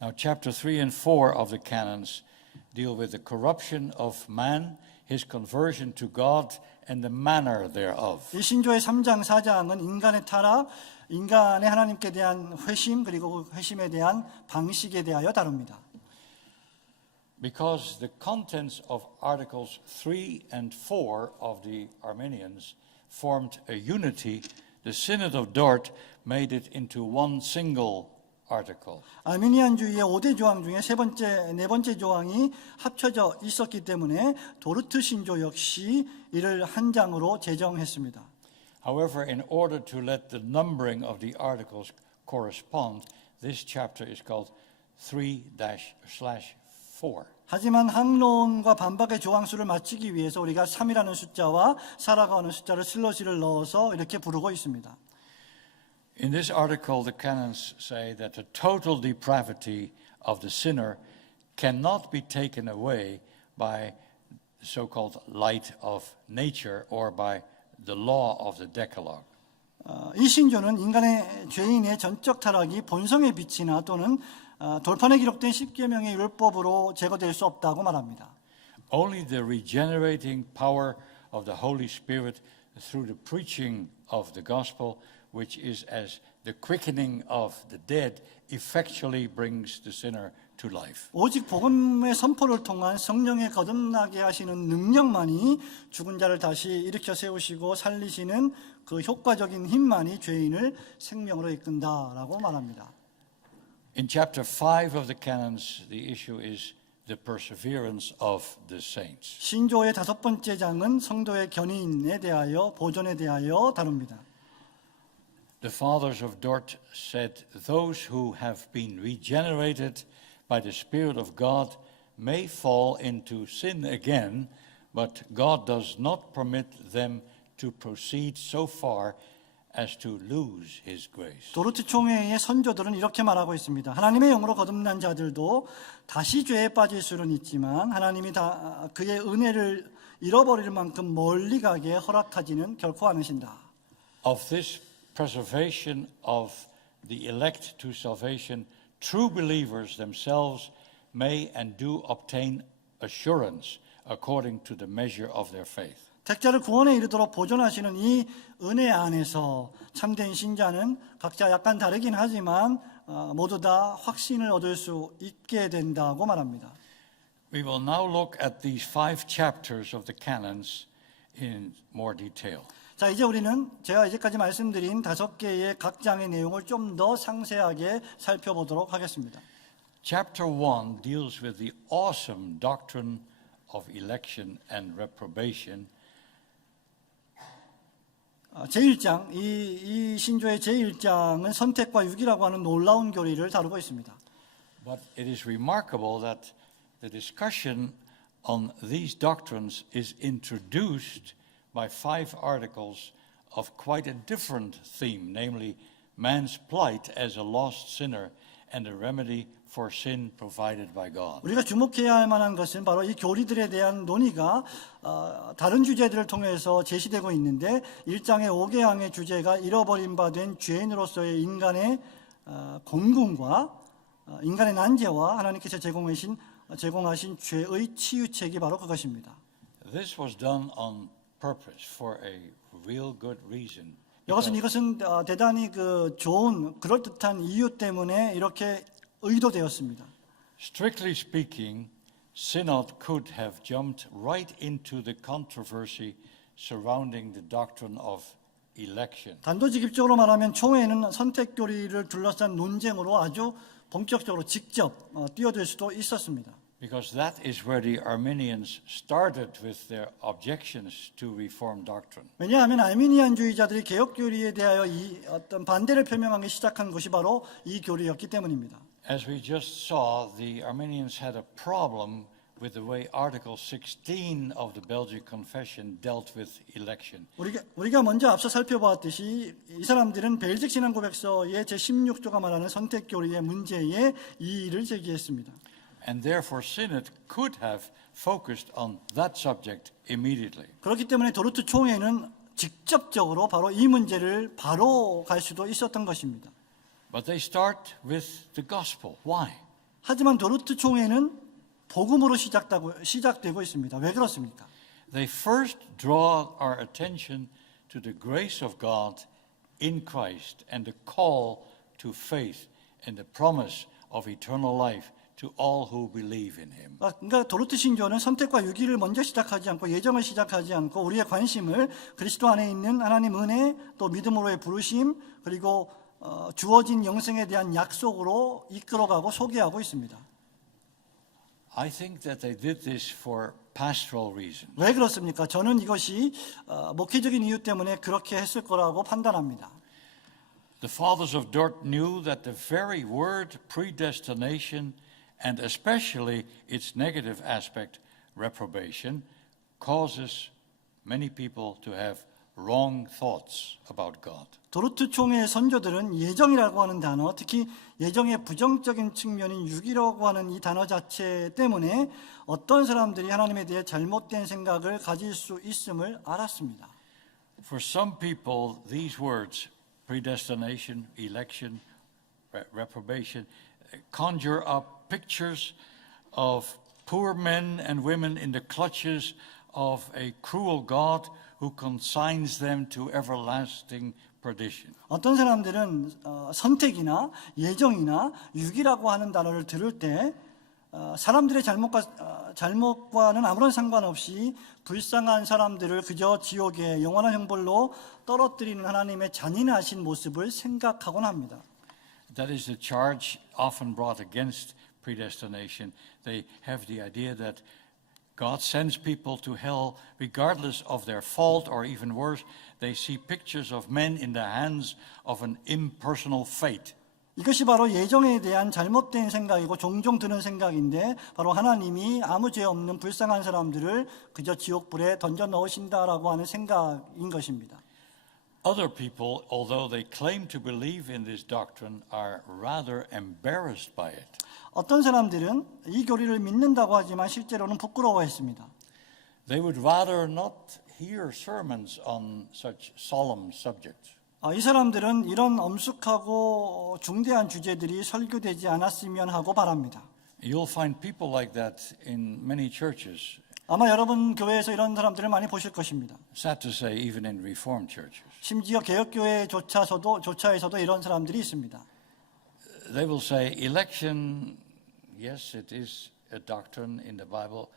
Now, chapter 3 and 4 of the canons deal with the corruption of man, his conversion to God, and the manner thereof. 이 신조의 3장, 4장은 인간의 타락, 인간의 하나님께 대한 회심, 그리고 회심에 대한 방식에 대하여 다룹니다. Because the contents of Articles 3 and 4 of the Arminians formed a unity, the Synod of Dort made it into one single article. 아르미니안주의의 5대 조항 중에 네 번째 조항이 합쳐져 있었기 때문에 도르트 신조 역시 이를 한 장으로 제정했습니다. However, in order to let the numbering of the articles correspond, this chapter is called 3-4. 하지만 항론과 반박의 조항 수를 맞추기 위해서 우리가 3이라는 숫자와 4라고 하는 숫자를 슬러시를 넣어서 이렇게 부르고 있습니다. In this article, the canons say that the total depravity of the sinner cannot be taken away by the so-called light of nature or by the law of the Decalogue. 이 신조는 인간의 죄인의 전적 타락이 본성의 빛이나 또는 돌판에 기록된 10계명의 율법으로 제거될 수 없다고 말합니다. Only the regenerating power of the Holy Spirit through the preaching of the gospel, which is as the quickening of the dead, effectually brings the sinner to life. 오직 복음의 선포를 통한 성령의 거듭나게 하시는 능력만이 죽은 자를 다시 일으켜 세우시고 살리시는 그 효과적인 힘만이 죄인을 생명으로 이끈다라고 말합니다. In chapter 5 of the canons, the issue is the perseverance of the saints. 신조의 5번째 장은 성도의 견인에 대하여 보존에 대하여 다룹니다. The fathers of Dort said, those who have been regenerated by the Spirit of God may fall into sin again, but God does not permit them to proceed so far as to lose His grace. 도르트 총회의 선조들은 이렇게 말하고 있습니다. 하나님의 영으로 거듭난 자들도 다시 죄에 빠질 수는 있지만 하나님이 다 그의 은혜를 잃어버릴 만큼 멀리 가게 허락하지는 결코 않으신다. Of this preservation of the elect to salvation, true believers themselves may and do obtain assurance according to the measure of their faith. 택자를 구원에 이르도록 보존하시는 이 은혜 안에서 참된 신자는 각자 약간 다르긴 하지만 모두 다 확신을 얻을 수 있게 된다고 말합니다. We will now look at these 5 chapters of the canons in more detail. 자, 이제 우리는 제가 이제까지 말씀드린 5개의 각 장의 내용을 좀 더 상세하게 살펴보도록 하겠습니다. Chapter 1 deals with the awesome doctrine of election and reprobation. 제1장, 이 신조의 제1장은 선택과 유기라고 하는 놀라운 교리를 다루고 있습니다. But it is remarkable that the discussion on these doctrines is introduced by 5 articles of quite a different theme, namely man's plight as a lost sinner and a remedy for sin provided by God. 우리가 주목해야 할 만한 것은 바로 이 교리들에 대한 논의가 다른 주제들을 통해서 제시되고 있는데 1장의 5개항의 주제가 잃어버린 바 된 죄인으로서의 인간의 공군과 인간의 난제와 하나님께서 제공하신 죄의 치유책이 바로 그것입니다. This was done on purpose for a real good reason. 이것은 대단히 좋은 그럴듯한 이유 때문에 이렇게 의도되었습니다. Strictly speaking, Synod could have jumped right into the controversy surrounding the doctrine of election. 단도직입적으로 말하면 총회는 선택 교리를 둘러싼 논쟁으로 아주 본격적으로 직접 뛰어들 수도 있었습니다. Because that is where the Arminians started with their objections to Reformed doctrine. 왜냐하면 아르미니안주의자들이 개혁 교리에 대하여 어떤 반대를 표명하기 시작한 것이 바로 이 교리였기 때문입니다. As we just saw, the Armenians had a problem with the way Article 16 of the Belgic Confession dealt with election. 우리가 먼저 앞서 살펴보았듯이 이 사람들은 벨직 신앙고백서의 제16조가 말하는 선택 교리의 문제에 이의를 제기했습니다. And therefore Synod could have focused on that subject immediately. 그렇기 때문에 도르트 총회는 직접적으로 바로 이 문제를 바로 갈 수도 있었던 것입니다. But they start with the gospel. Why? 하지만 도르트 총회는 복음으로 시작되고 있습니다. 왜 그렇습니까? They first draw our attention to the grace of God in Christ and the call to faith and the promise of eternal life to all who believe in him. 그러니까 도르트 신조는 선택과 유기를 먼저 시작하지 않고 예정을 시작하지 않고 우리의 관심을 그리스도 안에 있는 하나님 은혜 또 믿음으로의 부르심 그리고 주어진 영생에 대한 약속으로 이끌어가고 소개하고 있습니다. I think that they did this for pastoral reasons. 왜 그렇습니까? 저는 이것이 목회적인 이유 때문에 그렇게 했을 거라고 판단합니다. The fathers of Dort knew that the very word predestination and especially its negative aspect, reprobation, causes many people to have wrong thoughts about God. 도르트 총회의 선조들은 예정이라고 하는 단어, 특히 예정의 부정적인 측면인 유기라고 하는 이 단어 자체 때문에 어떤 사람들이 하나님에 대해 잘못된 생각을 가질 수 있음을 알았습니다. For some people, these words, predestination, election, reprobation, conjure up pictures of poor men and women in the clutches of a cruel God who consigns them to everlasting perdition. 어떤 사람들은 선택이나 예정이나 유기라고 하는 단어를 들을 때 사람들의 잘못과는 아무런 상관없이 불쌍한 사람들을 그저 지옥의 영원한 형벌로 떨어뜨리는 하나님의 잔인하신 모습을 생각하곤 합니다. That is the charge often brought against predestination. They have the idea that God sends people to hell regardless of their fault, or even worse, they see pictures of men in the hands of an impersonal fate. 이것이 바로 예정에 대한 잘못된 생각이고 종종 드는 생각인데 바로 하나님이 아무 죄 없는 불쌍한 사람들을 그저 지옥불에 던져 넣으신다라고 하는 생각인 것입니다. Other people, although they claim to believe in this doctrine, are rather embarrassed by it. 어떤 사람들은 이 교리를 믿는다고 하지만 실제로는 부끄러워했습니다. They would rather not hear sermons on such solemn subjects. 이 사람들은 이런 엄숙하고 중대한 주제들이 설교되지 않았으면 하고 바랍니다. You'll find people like that in many churches. 아마 여러분 교회에서 이런 사람들을 많이 보실 것입니다. Sad to say, even in Reformed churches. 심지어 개혁교회조차에서도 이런 사람들이 있습니다. They will say, election, yes, it is a doctrine in the Bible,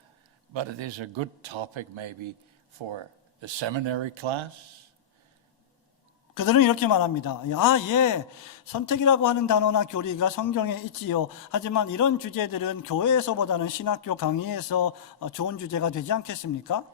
but it is a good topic maybe for the seminary class. 그들은 이렇게 말합니다. 선택이라고 하는 단어나 교리가 성경에 있지요. 하지만 이런 주제들은 교회에서보다는 신학교 강의에서 좋은 주제가 되지 않겠습니까?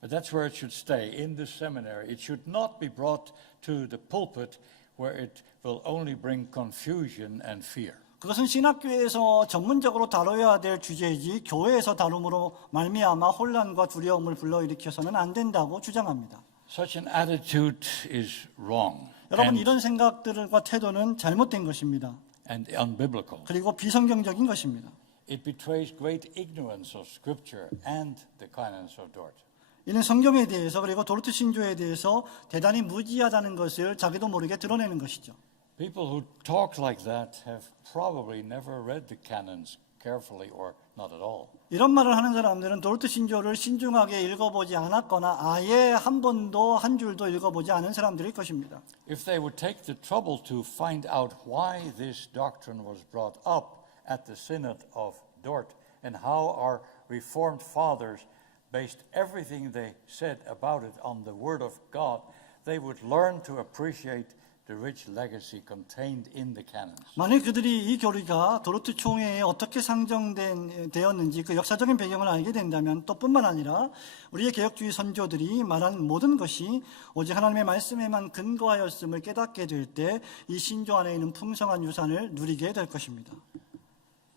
But that's where it should stay, in the seminary. It should not be brought to the pulpit where it will only bring confusion and fear. 그것은 신학교에서 전문적으로 다뤄야 될 주제이지 교회에서 다룸으로 말미암아 혼란과 두려움을 불러일으켜서는 안 된다고 주장합니다. Such an attitude is wrong 여러분 이런 생각들과 태도는 잘못된 것입니다. and unbiblical. 그리고 비성경적인 것입니다. It betrays great ignorance of Scripture and the canons of Dort. 이는 성경에 대해서 그리고 도르트 신조에 대해서 대단히 무지하다는 것을 자기도 모르게 드러내는 것이죠. People who talk like that have probably never read the canons carefully or not at all. 이런 말을 하는 사람들은 도르트 신조를 신중하게 읽어보지 않았거나 아예 한 번도 한 줄도 읽어보지 않은 사람들일 것입니다. If they would take the trouble to find out why this doctrine was brought up at the Synod of Dort and how our Reformed fathers based everything they said about it on the Word of God, they would learn to appreciate the rich legacy contained in the canons. 만일 그들이 이 교리가 도르트 총회에 어떻게 상정되었는지 그 역사적인 배경을 알게 된다면 또 뿐만 아니라 우리의 개혁주의 선조들이 말한 모든 것이 오직 하나님의 말씀에만 근거하였음을 깨닫게 될 때 이 신조 안에 있는 풍성한 유산을 누리게 될 것입니다.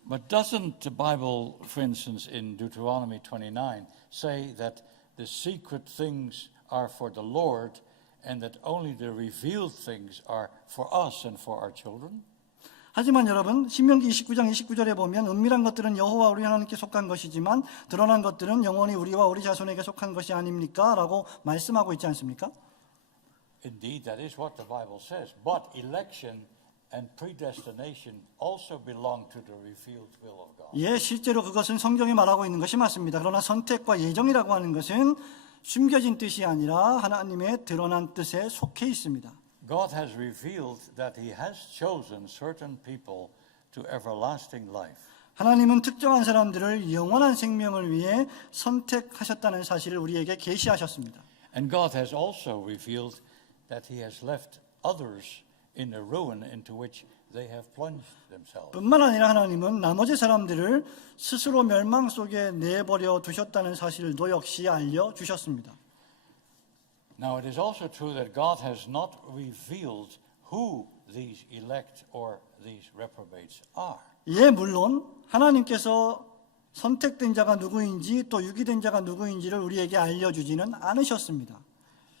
But doesn't the Bible, for instance, in Deuteronomy 29, say that the secret things are for the Lord and that only the revealed things are for us and for our children? 하지만 여러분, 신명기 29장 29절에 보면 은밀한 것들은 여호와 우리 하나님께 속한 것이지만 드러난 것들은 영원히 우리와 우리 자손에게 속한 것이 아닙니까? 라고 말씀하고 있지 않습니까? Indeed, that is what the Bible says. But election and predestination also belong to the revealed will of God. 예, 실제로 그것은 성경이 말하고 있는 것이 맞습니다. 그러나 선택과 예정이라고 하는 것은 숨겨진 뜻이 아니라 하나님의 드러난 뜻에 속해 있습니다. God has revealed that He has chosen certain people to everlasting life. 하나님은 특정한 사람들을 영원한 생명을 위해 선택하셨다는 사실을 우리에게 계시하셨습니다. And God has also revealed that He has left others in the ruin into which they have plunged themselves. 뿐만 아니라 하나님은 나머지 사람들을 스스로 멸망 속에 내버려 두셨다는 사실도 역시 알려주셨습니다. Now, it is also true that God has not revealed who these elect or these reprobates are. 예, 물론 하나님께서 선택된 자가 누구인지 또 유기된 자가 누구인지를 우리에게 알려주지는 않으셨습니다.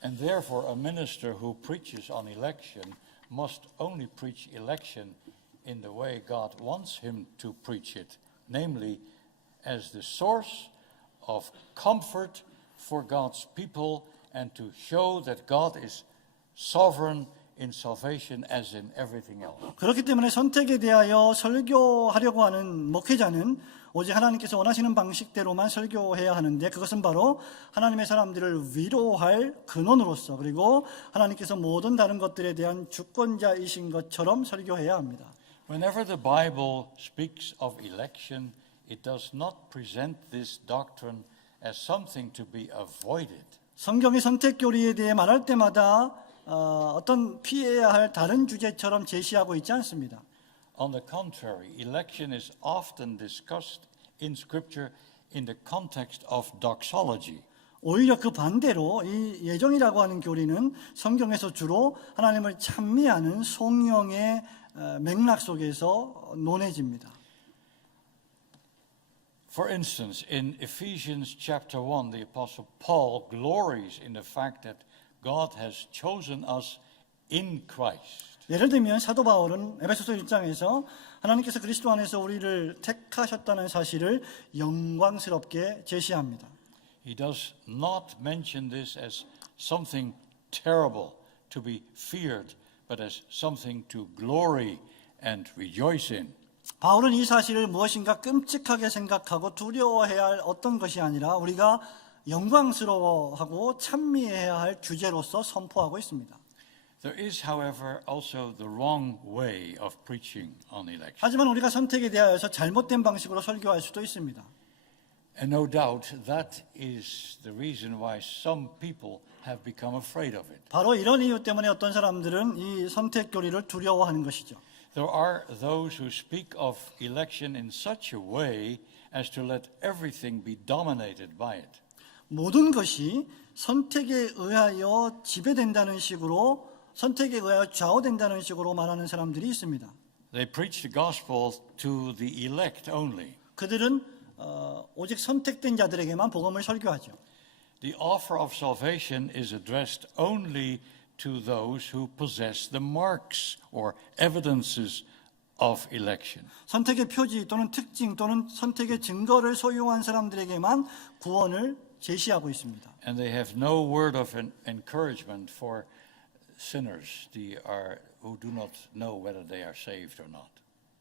And therefore, a minister who preaches on election must only preach election in the way God wants him to preach it, namely as the source of comfort for God's people and to show that God is sovereign in salvation as in everything else. 그렇기 때문에 선택에 대하여 설교하려고 하는 목회자는 오직 하나님께서 원하시는 방식대로만 설교해야 하는데 그것은 바로 하나님의 사람들을 위로할 근원으로서 그리고 하나님께서 모든 다른 것들에 대한 주권자이신 것처럼 설교해야 합니다. Whenever the Bible speaks of election, it does not present this doctrine as something to be avoided. 성경이 선택 교리에 대해 말할 때마다 어떤 피해야 할 다른 주제처럼 제시하고 있지 않습니다. On the contrary, election is often discussed in Scripture in the context of doxology. 오히려 그 반대로 이 예정이라고 하는 교리는 성경에서 주로 하나님을 찬미하는 송영의 맥락 속에서 논해집니다. For instance, in Ephesians chapter 1, the Apostle Paul glories in the fact that God has chosen us in Christ. 예를 들면 사도 바울은 에베소서 1장에서 하나님께서 그리스도 안에서 우리를 택하셨다는 사실을 영광스럽게 제시합니다. He does not mention this as something terrible to be feared, but as something to glory and rejoice in. 바울은 이 사실을 무엇인가 끔찍하게 생각하고 두려워해야 할 어떤 것이 아니라 우리가 영광스러워하고 찬미해야 할 주제로서 선포하고 있습니다. There is, however, also the wrong way of preaching on election. 하지만 우리가 선택에 대하여서 잘못된 방식으로 설교할 수도 있습니다. And no doubt that is the reason why some people have become afraid of it. 바로 이런 이유 때문에 어떤 사람들은 이 선택 교리를 두려워하는 것이죠. There are those who speak of election in such a way as to let everything be dominated by it. 모든 것이 선택에 의하여 지배된다는 식으로 선택에 의하여 좌우된다는 식으로 말하는 사람들이 있습니다. They preach the gospel to the elect only. 그들은 오직 선택된 자들에게만 복음을 설교하죠. The offer of salvation is addressed only to those who possess the marks or evidences of election. 선택의 표지 또는 특징 또는 선택의 증거를 소유한 사람들에게만 구원을 제시하고 있습니다. And they have no word of encouragement for sinners who do not know whether they are saved or not.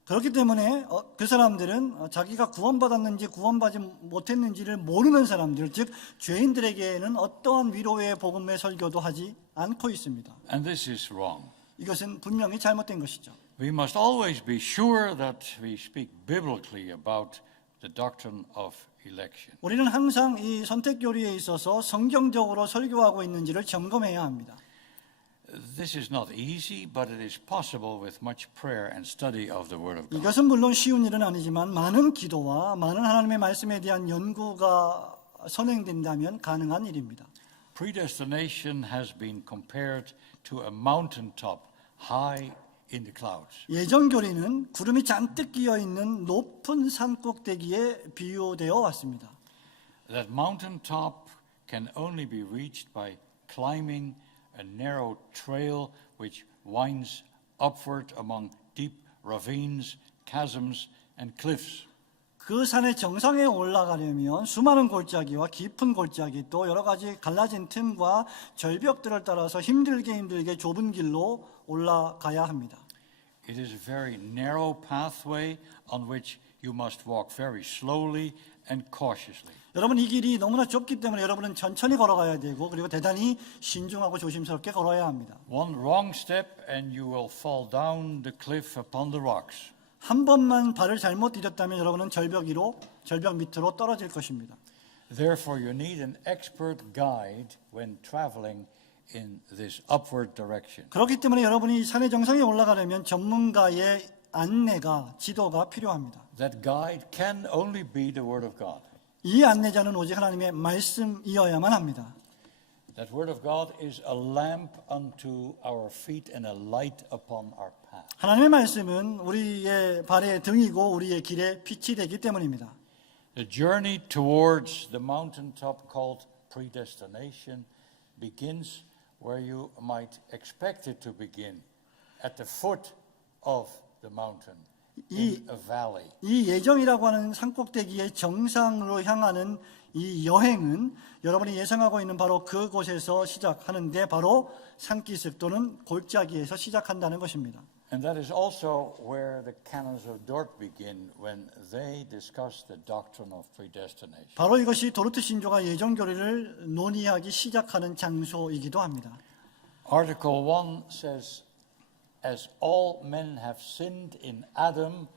그렇기 때문에 그 사람들은 자기가 구원받았는지 구원받지 못했는지를 모르는 사람들, 즉 죄인들에게는 어떠한 위로의 복음의 설교도 하지 않고 있습니다. And this is wrong. 이것은 분명히 잘못된 것이죠. We must always be sure that we speak biblically about the doctrine of election. 우리는 항상 이 선택 교리에 있어서 성경적으로 설교하고 있는지를 점검해야 합니다. This is not easy, but it is possible with much prayer and study of the Word of God. 이것은 물론 쉬운 일은 아니지만 많은 기도와 많은 하나님의 말씀에 대한 연구가 선행된다면 가능한 일입니다. Predestination has been compared to a mountaintop high in the clouds. 예정교리는 구름이 잔뜩 끼어 있는 높은 산 꼭대기에 비유되어 왔습니다. That mountaintop can only be reached by climbing a narrow trail which winds upward among deep ravines, chasms, and cliffs. 그 산의 정상에 올라가려면 수많은 골짜기와 깊은 골짜기 또 여러 가지 갈라진 틈과 절벽들을 따라서 힘들게 좁은 길로 올라가야 합니다. It is a very narrow pathway on which you must walk very slowly and cautiously. 여러분 이 길이 너무나 좁기 때문에 여러분은 천천히 걸어가야 되고 그리고 대단히 신중하고 조심스럽게 걸어야 합니다. One wrong step and you will fall down the cliff upon the rocks. 한 번만 발을 잘못 디뎠다면 여러분은 절벽 밑으로 떨어질 것입니다. Therefore, you need an expert guide when traveling in this upward direction. 그렇기 때문에 여러분이 산의 정상에 올라가려면 전문가의 안내가 지도가 필요합니다. That guide can only be the Word of God. 이 안내자는 오직 하나님의 말씀이어야만 합니다. That Word of God is a lamp unto our feet and a light upon our path. 하나님의 말씀은 우리의 발의 등이고 우리의 길의 빛이 되기 때문입니다. The journey towards the mountaintop called predestination begins where you might expect it to begin, at the foot of the mountain, in a valley. 이 예정이라고 하는 산꼭대기의 정상으로 향하는 이 여행은 여러분이 예상하고 있는 바로 그곳에서 시작하는데 바로 산기슭 또는 골짜기에서 시작한다는 것입니다. And that is also where the canons of Dort begin when they discuss the doctrine of predestination. 바로 이것이 도르트 신조가 예정교리를 논의하기 시작하는 장소이기도 합니다. Article 1 says, as all men have sinned in Adam,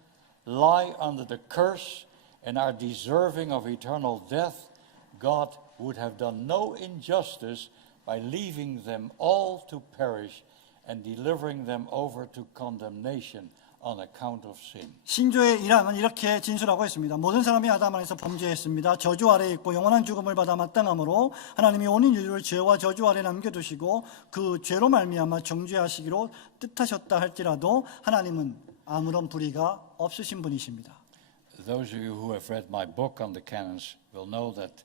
lie under the curse, and are deserving of eternal death, God would have done no injustice by leaving them all to perish and delivering them over to condemnation on account of sin. 신조의 1항은 이렇게 진술하고 있습니다. 모든 사람이 아담 안에서 범죄했습니다. 저주 아래에 있고 영원한 죽음을 받아 마땅함으로 하나님이 온 인류를 죄와 저주 아래 남겨두시고 그 죄로 말미암아 정죄하시기로 뜻하셨다 할지라도 하나님은 아무런 불의가 없으신 분이십니다. Those of you who have read my book on the canons will know that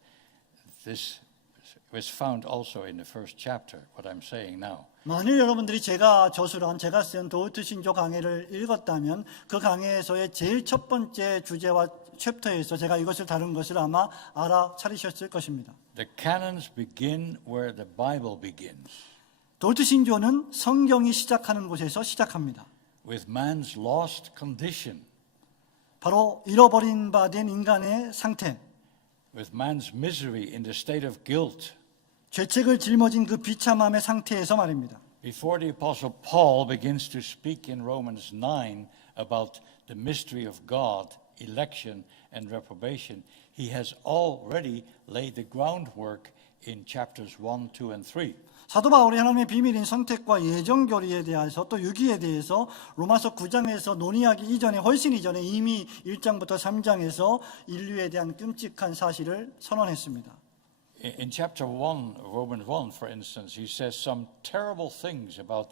this was found also in the first chapter, what I'm saying now. 만일 여러분들이 제가 쓴 도르트 신조 강해를 읽었다면 그 강해에서의 제일 첫 번째 주제와 챕터에서 제가 이것을 다룬 것을 아마 알아차리셨을 것입니다. The canons begin where the Bible begins, 도르트 신조는 성경이 시작하는 곳에서 시작합니다. with man's lost condition, 바로 잃어버린 바 된 인간의 상태, with man's misery in the state of guilt. 죄책을 짊어진 그 비참함의 상태에서 말입니다. Before the Apostle Paul begins to speak in Romans 9 about the mystery of God, election and reprobation, he has already laid the groundwork in chapters 1, 2, and 3. 사도 바울이 하나님의 비밀인 선택과 예정 교리에 대해서 또 유기에 대해서 로마서 9장에서 논의하기 이전에 훨씬 이전에 이미 1장부터 3장에서 인류에 대한 끔찍한 사실을 선언했습니다. In chapter 1, Romans 1, for instance, he says some terrible things about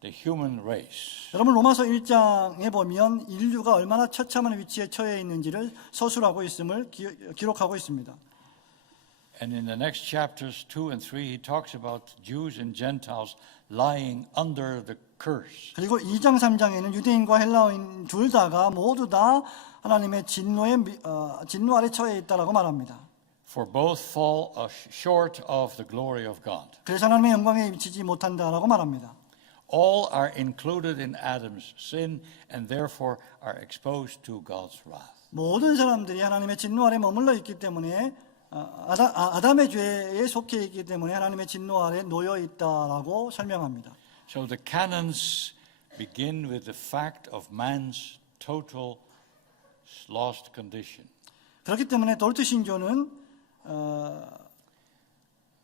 the human race. 여러분 로마서 1장에 보면 인류가 얼마나 처참한 위치에 처해 있는지를 서술하고 있음을 기록하고 있습니다. And in the next chapters 2 and 3, he talks about Jews and Gentiles lying under the curse. 그리고 2장 3장에는 유대인과 헬라인 둘 다가 모두 다 하나님의 진노 아래 처해 있다라고 말합니다. For both fall short of the glory of God. 그래서 하나님의 영광에 미치지 못한다라고 말합니다. All are included in Adam's sin and therefore are exposed to God's wrath. 모든 사람들이 하나님의 진노 아래 머물러 있기 때문에 아담의 죄에 속해 있기 때문에 하나님의 진노 아래 놓여 있다라고 설명합니다. So the canons begin with the fact of man's total lost condition. 그렇기 때문에 도르트 신조는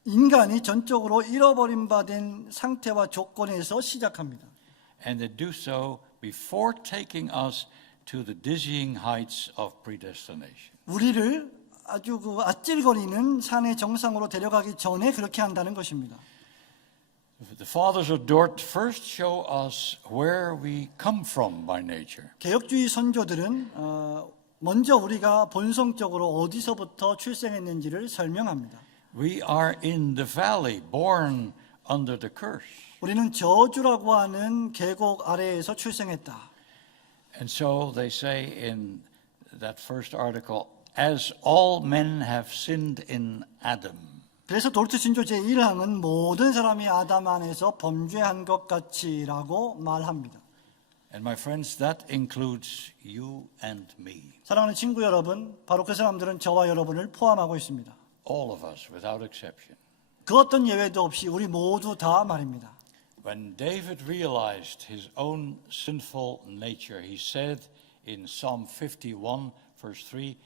인간이 전적으로 잃어버린 바 된 상태와 조건에서 시작합니다. And they do so before taking us to the dizzying heights of predestination. 우리를 아주 아찔거리는 산의 정상으로 데려가기 전에 그렇게 한다는 것입니다. The fathers of Dort first show us where we come from by nature. 개혁주의 선조들은 먼저 우리가 본성적으로 어디서부터 출생했는지를 설명합니다. We are in the valley, born under the curse. 우리는 저주라고 하는 계곡 아래에서 출생했다. And so they say in that first article, as all men have sinned in Adam. 그래서 도르트 신조 제1항은 모든 사람이 아담 안에서 범죄한 것 같이라고 말합니다. And my friends, that includes you and me. 사랑하는 친구 여러분, 바로 그 사람들은 저와 여러분을 포함하고 있습니다. All of us, without exception. 그 어떤 예외도 없이 우리 모두 다 말입니다. When David realized his own sinful nature, he said in Psalm 51, verse 3,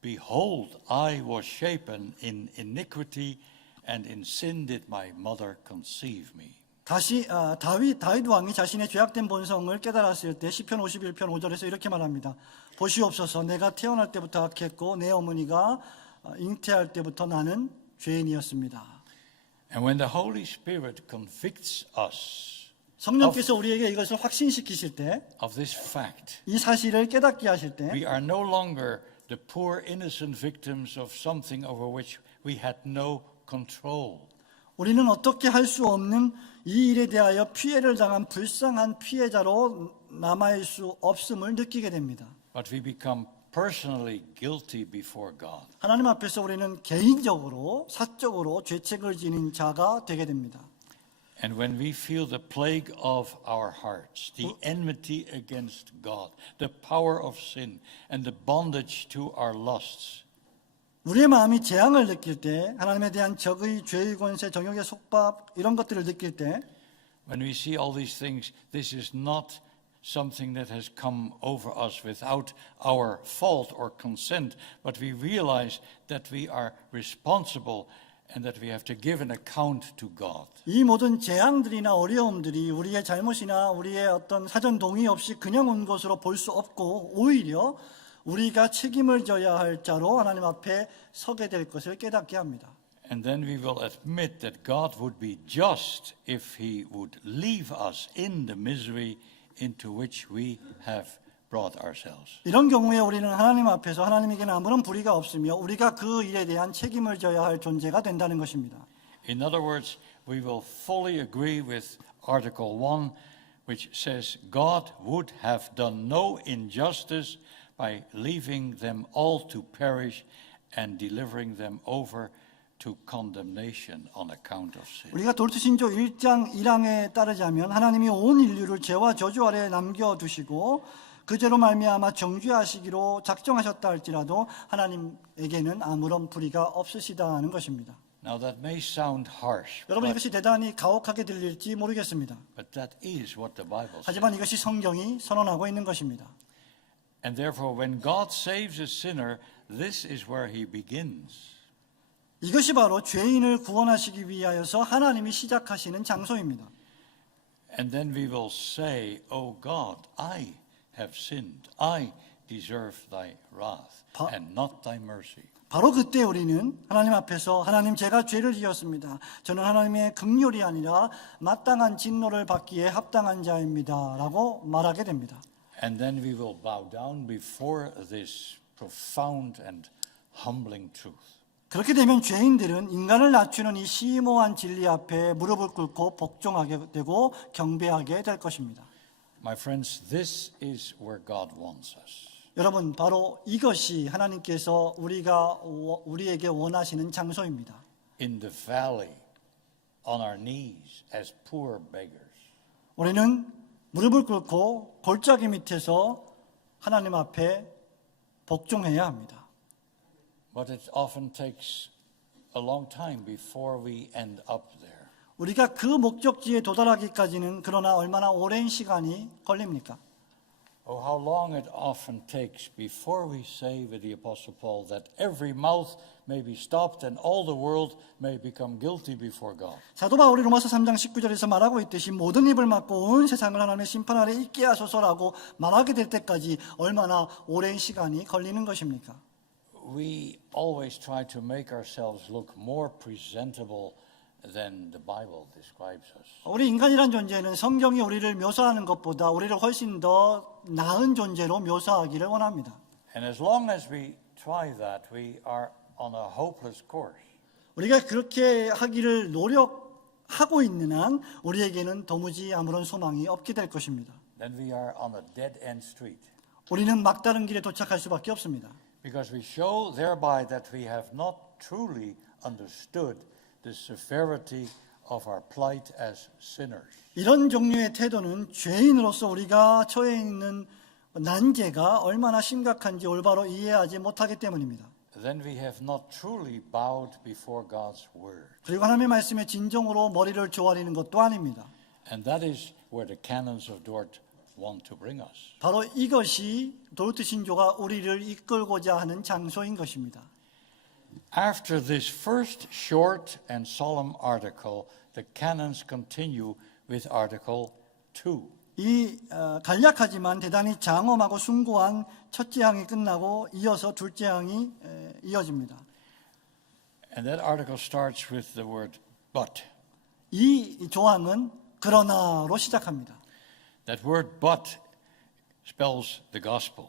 Behold, I was shapen in iniquity, and in sin did my mother conceive me. 다시 다윗 왕이 자신의 죄악된 본성을 깨달았을 때 시편 51편 5절에서 이렇게 말합니다. 보시옵소서, 내가 태어날 때부터 악했고 내 어머니가 잉태할 때부터 나는 죄인이었습니다. And when the Holy Spirit convicts us 성령께서 우리에게 이것을 확신시키실 때, of this fact, 이 사실을 깨닫게 하실 때, we are no longer the poor innocent victims of something over which we had no control. 우리는 어떻게 할 수 없는 이 일에 대하여 피해를 당한 불쌍한 피해자로 남아있을 수 없음을 느끼게 됩니다. But we become personally guilty before God. 하나님 앞에서 우리는 개인적으로 사적으로 죄책을 지닌 자가 되게 됩니다. And when we feel the plague of our hearts, the enmity against God, the power of sin, and the bondage to our lusts, 우리의 마음이 재앙을 느낄 때, 하나님에 대한 적의 죄의 권세, 정욕의 속박 이런 것들을 느낄 때, when we see all these things, this is not something that has come over us without our fault or consent, but we realize that we are responsible and that we have to give an account to God. 이 모든 재앙들이나 어려움들이 우리의 잘못이나 우리의 어떤 사전 동의 없이 그냥 온 것으로 볼 수 없고 오히려 우리가 책임을 져야 할 자로 하나님 앞에 서게 될 것을 깨닫게 합니다. And then we will admit that God would be just if He would leave us in the misery into which we have brought ourselves. 이런 경우에 우리는 하나님 앞에서 하나님에게는 아무런 불의가 없으며 우리가 그 일에 대한 책임을 져야 할 존재가 된다는 것입니다. In other words, we will fully agree with Article 1, which says God would have done no injustice by leaving them all to perish and delivering them over to condemnation on account of sin. 우리가 도르트 신조 1장 1항에 따르자면 하나님이 온 인류를 죄와 저주 아래 남겨두시고 그 죄로 말미암아 정죄하시기로 작정하셨다 할지라도 하나님에게는 아무런 불의가 없으시다는 것입니다. Now that may sound harsh, 여러분 이것이 대단히 가혹하게 들릴지 모르겠습니다. but that is what the Bible says. 하지만 이것이 성경이 선언하고 있는 것입니다. And therefore, when God saves a sinner, this is where He begins. 이것이 바로 죄인을 구원하시기 위하여서 하나님이 시작하시는 장소입니다. And then we will say, Oh God, I have sinned. I deserve Thy wrath and not Thy mercy. 바로 그때 우리는 하나님 앞에서 하나님 제가 죄를 지었습니다. 저는 하나님의 긍휼이 아니라 마땅한 진노를 받기에 합당한 자입니다. 라고 말하게 됩니다. And then we will bow down before this profound and humbling truth. 그렇게 되면 죄인들은 인간을 낮추는 이 심오한 진리 앞에 무릎을 꿇고 복종하게 되고 경배하게 될 것입니다. My friends, this is where God wants us. 여러분, 바로 이것이 하나님께서 우리에게 원하시는 장소입니다. In the valley, on our knees, as poor beggars. 우리는 무릎을 꿇고 골짜기 밑에서 하나님 앞에 복종해야 합니다. But it often takes a long time before we end up there. 우리가 그 목적지에 도달하기까지는 그러나 얼마나 오랜 시간이 걸립니까? Oh, how long it often takes before we say with the Apostle Paul that every mouth may be stopped and all the world may become guilty before God. 사도 바울이 로마서 3장 19절에서 말하고 있듯이 모든 입을 막고 온 세상을 하나님의 심판 아래 있게 하소서라고 말하게 될 때까지 얼마나 오랜 시간이 걸리는 것입니까? We always try to make ourselves look more presentable than the Bible describes us. 우리 인간이란 존재는 성경이 우리를 묘사하는 것보다 우리를 훨씬 더 나은 존재로 묘사하기를 원합니다. And as long as we try that, we are on a hopeless course. 우리가 그렇게 하기를 노력하고 있는 한 우리에게는 도무지 아무런 소망이 없게 될 것입니다. Then we are on a dead-end street. 우리는 막다른 길에 도착할 수밖에 없습니다. Because we show thereby that we have not truly understood the severity of our plight as sinners. 이런 종류의 태도는 죄인으로서 우리가 처해 있는 난제가 얼마나 심각한지 올바로 이해하지 못하기 때문입니다. Then we have not truly bowed before God's word. 그리고 하나님의 말씀에 진정으로 머리를 조아리는 것도 아닙니다. And that is where the canons of Dort want to bring us. 바로 이것이 도르트 신조가 우리를 이끌고자 하는 장소인 것입니다. After this first short and solemn article, the canons continue with Article 2. 이 간략하지만 대단히 장엄하고 숭고한 첫째 항이 끝나고 이어서 둘째 항이 이어집니다. And that article starts with the word but. 이 조항은 그러나로 시작합니다. That word but spells the gospel.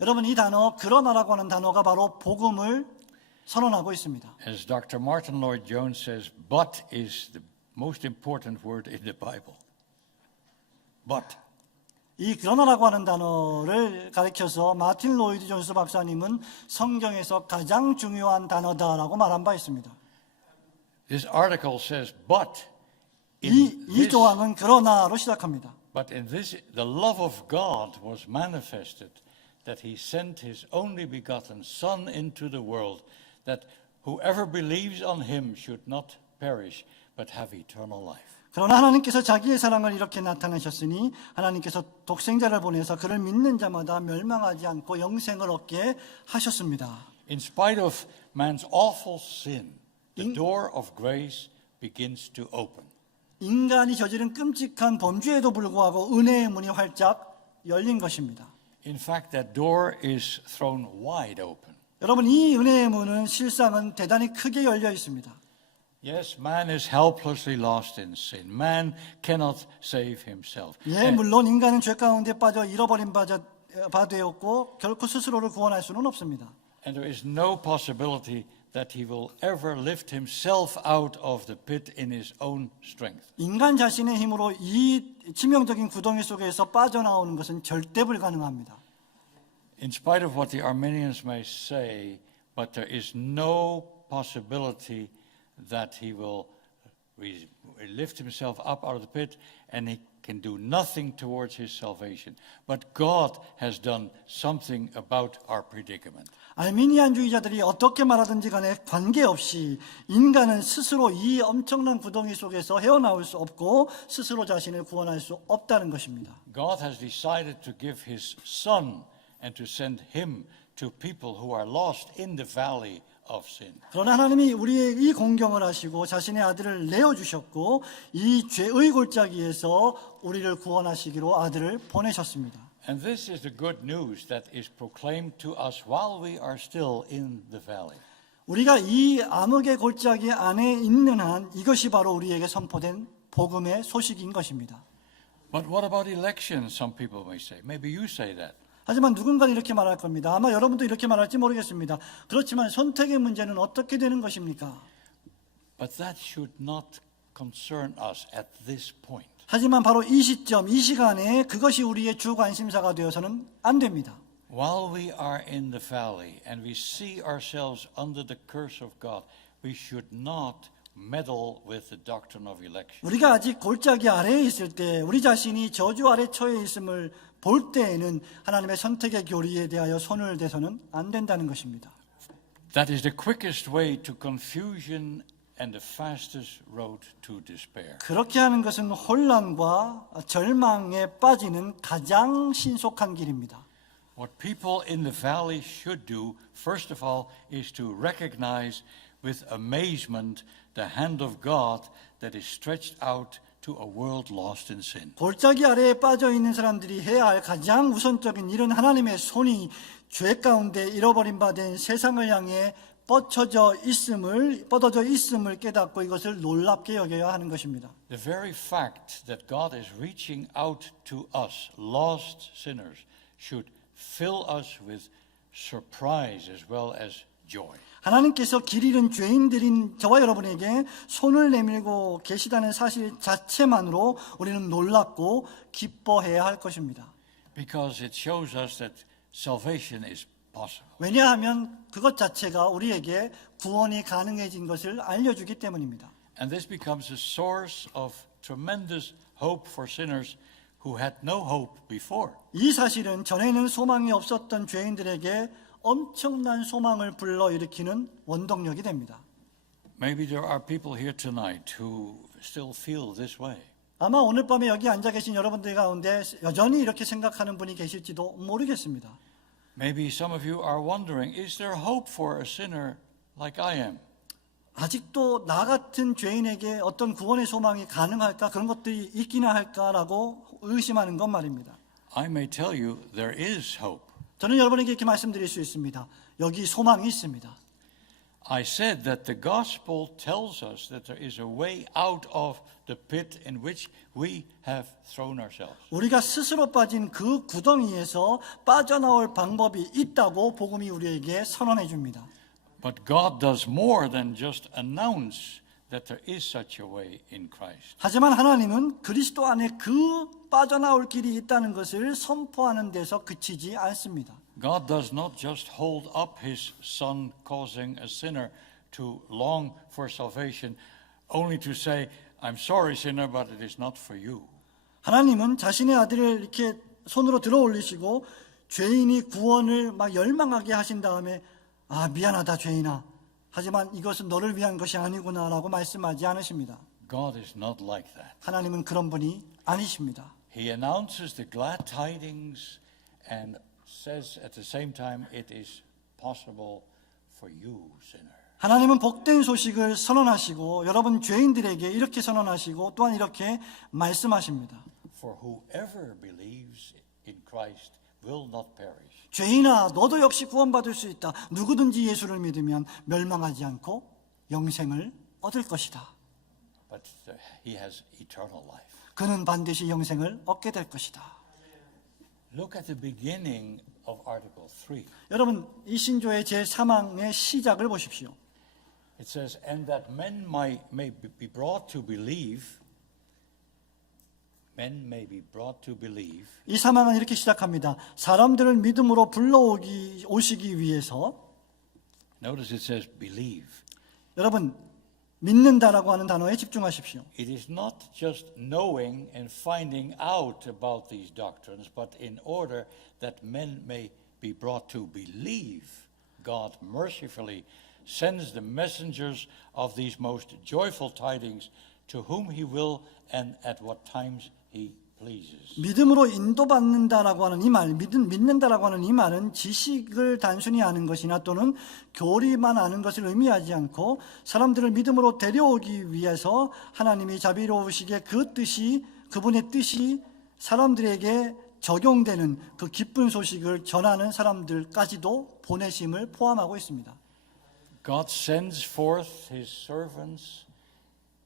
여러분 이 단어 그러나라고 하는 단어가 바로 복음을 선언하고 있습니다. As Dr. Martin Lloyd Jones says, but is the most important word in the Bible. But. 이 그러나라고 하는 단어를 가리켜서 마틴 로이드 존스 박사님은 성경에서 가장 중요한 단어다라고 말한 바 있습니다. This article says, but 이 조항은 그러나로 시작합니다. But in this, the love of God was manifested, that He sent His only begotten Son into the world, that whoever believes on Him should not perish, but have eternal life. 그러나 하나님께서 자기의 사랑을 이렇게 나타내셨으니 하나님께서 독생자를 보내서 그를 믿는 자마다 멸망하지 않고 영생을 얻게 하셨습니다. In spite of man's awful sin, the door of grace begins to open. 인간이 저지른 끔찍한 범죄에도 불구하고 은혜의 문이 활짝 열린 것입니다. In fact, that door is thrown wide open. 여러분 이 은혜의 문은 실상은 대단히 크게 열려 있습니다. Yes, man is helplessly lost in sin. Man cannot save himself. 예, 물론 인간은 죄 가운데 빠져 잃어버린 바 되었고 결코 스스로를 구원할 수는 없습니다. And there is no possibility that he will ever lift himself out of the pit in his own strength. 인간 자신의 힘으로 이 치명적인 구덩이 속에서 빠져나오는 것은 절대 불가능합니다. In spite of what the Arminians may say, but there is no possibility that he will lift himself up out of the pit and he can do nothing towards his salvation. But God has done something about our predicament. 알미니안주의자들이 어떻게 말하든지 간에 관계없이 인간은 스스로 이 엄청난 구덩이 속에서 헤어나올 수 없고 스스로 자신을 구원할 수 없다는 것입니다. God has decided to give his Son and to send him to people who are lost in the valley of sin. 그러나 하나님이 우리의 이 공경을 하시고 자신의 아들을 내어주셨고 이 죄의 골짜기에서 우리를 구원하시기로 아들을 보내셨습니다. And this is the good news that is proclaimed to us while we are still in the valley. 우리가 이 암흑의 골짜기 안에 있는 한 이것이 바로 우리에게 선포된 복음의 소식인 것입니다. But what about election? Some people may say. Maybe you say that. 하지만 누군가는 이렇게 말할 겁니다. 아마 여러분도 이렇게 말할지 모르겠습니다. 그렇지만 선택의 문제는 어떻게 되는 것입니까? But that should not concern us at this point. 하지만 바로 이 시점, 이 시간에 그것이 우리의 주 관심사가 되어서는 안 됩니다. While we are in the valley and we see ourselves under the curse of God, we should not meddle with the doctrine of election. 우리가 아직 골짜기 아래에 있을 때 우리 자신이 저주 아래 처해 있음을 볼 때에는 하나님의 선택의 교리에 대하여 손을 대서는 안 된다는 것입니다. That is the quickest way to confusion and the fastest road to despair. 그렇게 하는 것은 혼란과 절망에 빠지는 가장 신속한 길입니다. What people in the valley should do, first of all, is to recognize with amazement the hand of God that is stretched out to a world lost in sin. 골짜기 아래에 빠져 있는 사람들이 해야 할 가장 우선적인 일은 하나님의 손이 죄 가운데 잃어버린 바 된 세상을 향해 뻗어져 있음을 깨닫고 이것을 놀랍게 여겨야 하는 것입니다. The very fact that God is reaching out to us, lost sinners, should fill us with surprise as well as joy. 하나님께서 길 잃은 죄인들인 저와 여러분에게 손을 내밀고 계시다는 사실 자체만으로 우리는 놀랍고 기뻐해야 할 것입니다. Because it shows us that salvation is possible. 왜냐하면 그것 자체가 우리에게 구원이 가능해진 것을 알려주기 때문입니다. And this becomes a source of tremendous hope for sinners who had no hope before. 이 사실은 전에는 소망이 없었던 죄인들에게 엄청난 소망을 불러일으키는 원동력이 됩니다. Maybe there are people here tonight who still feel this way. 아마 오늘 밤에 여기 앉아 계신 여러분들 가운데 여전히 이렇게 생각하는 분이 계실지도 모르겠습니다. Maybe some of you are wondering, is there hope for a sinner like I am? 아직도 나 같은 죄인에게 어떤 구원의 소망이 가능할까? 그런 것들이 있기나 할까라고 의심하는 것 말입니다. I may tell you there is hope. 저는 여러분에게 이렇게 말씀드릴 수 있습니다. 여기 소망이 있습니다. I said that the gospel tells us that there is a way out of the pit in which we have thrown ourselves. 우리가 스스로 빠진 그 구덩이에서 빠져나올 방법이 있다고 복음이 우리에게 선언해 줍니다. But God does more than just announce that there is such a way in Christ. 하지만 하나님은 그리스도 안에 그 빠져나올 길이 있다는 것을 선포하는 데서 그치지 않습니다. God does not just hold up his son, causing a sinner to long for salvation, only to say, I'm sorry, sinner, but it is not for you. 하나님은 자신의 아들을 이렇게 손으로 들어 올리시고 죄인이 구원을 막 열망하게 하신 다음에 아, 미안하다 죄인아. 하지만 이것은 너를 위한 것이 아니구나라고 말씀하지 않으십니다. God is not like that. 하나님은 그런 분이 아니십니다. He announces the glad tidings and says at the same time, it is possible for you, sinner. 하나님은 복된 소식을 선언하시고 여러분 죄인들에게 이렇게 선언하시고 또한 이렇게 말씀하십니다. For whoever believes in Christ will not perish. 죄인아, 너도 역시 구원받을 수 있다. 누구든지 예수를 믿으면 멸망하지 않고 영생을 얻을 것이다. But he has eternal life. 그는 반드시 영생을 얻게 될 것이다. Look at the beginning of Article 3. 여러분, 이 신조의 제3항의 시작을 보십시오. It says, and that men may be brought to believe, men may be brought to believe, 이 3항은 이렇게 시작합니다. 사람들을 믿음으로 오시기 위해서. notice it says believe. 여러분, 믿는다라고 하는 단어에 집중하십시오. It is not just knowing and finding out about these doctrines, but in order that men may be brought to believe, God mercifully sends the messengers of these most joyful tidings to whom he will and at what times he pleases. 믿음으로 인도받는다라고 하는 이 말, 믿는다라고 하는 이 말은 지식을 단순히 아는 것이나 또는 교리만 아는 것을 의미하지 않고 사람들을 믿음으로 데려오기 위해서 하나님이 자비로우시게 그 뜻이, 그분의 뜻이 사람들에게 적용되는 그 기쁜 소식을 전하는 사람들까지도 보내심을 포함하고 있습니다. God sends forth his servants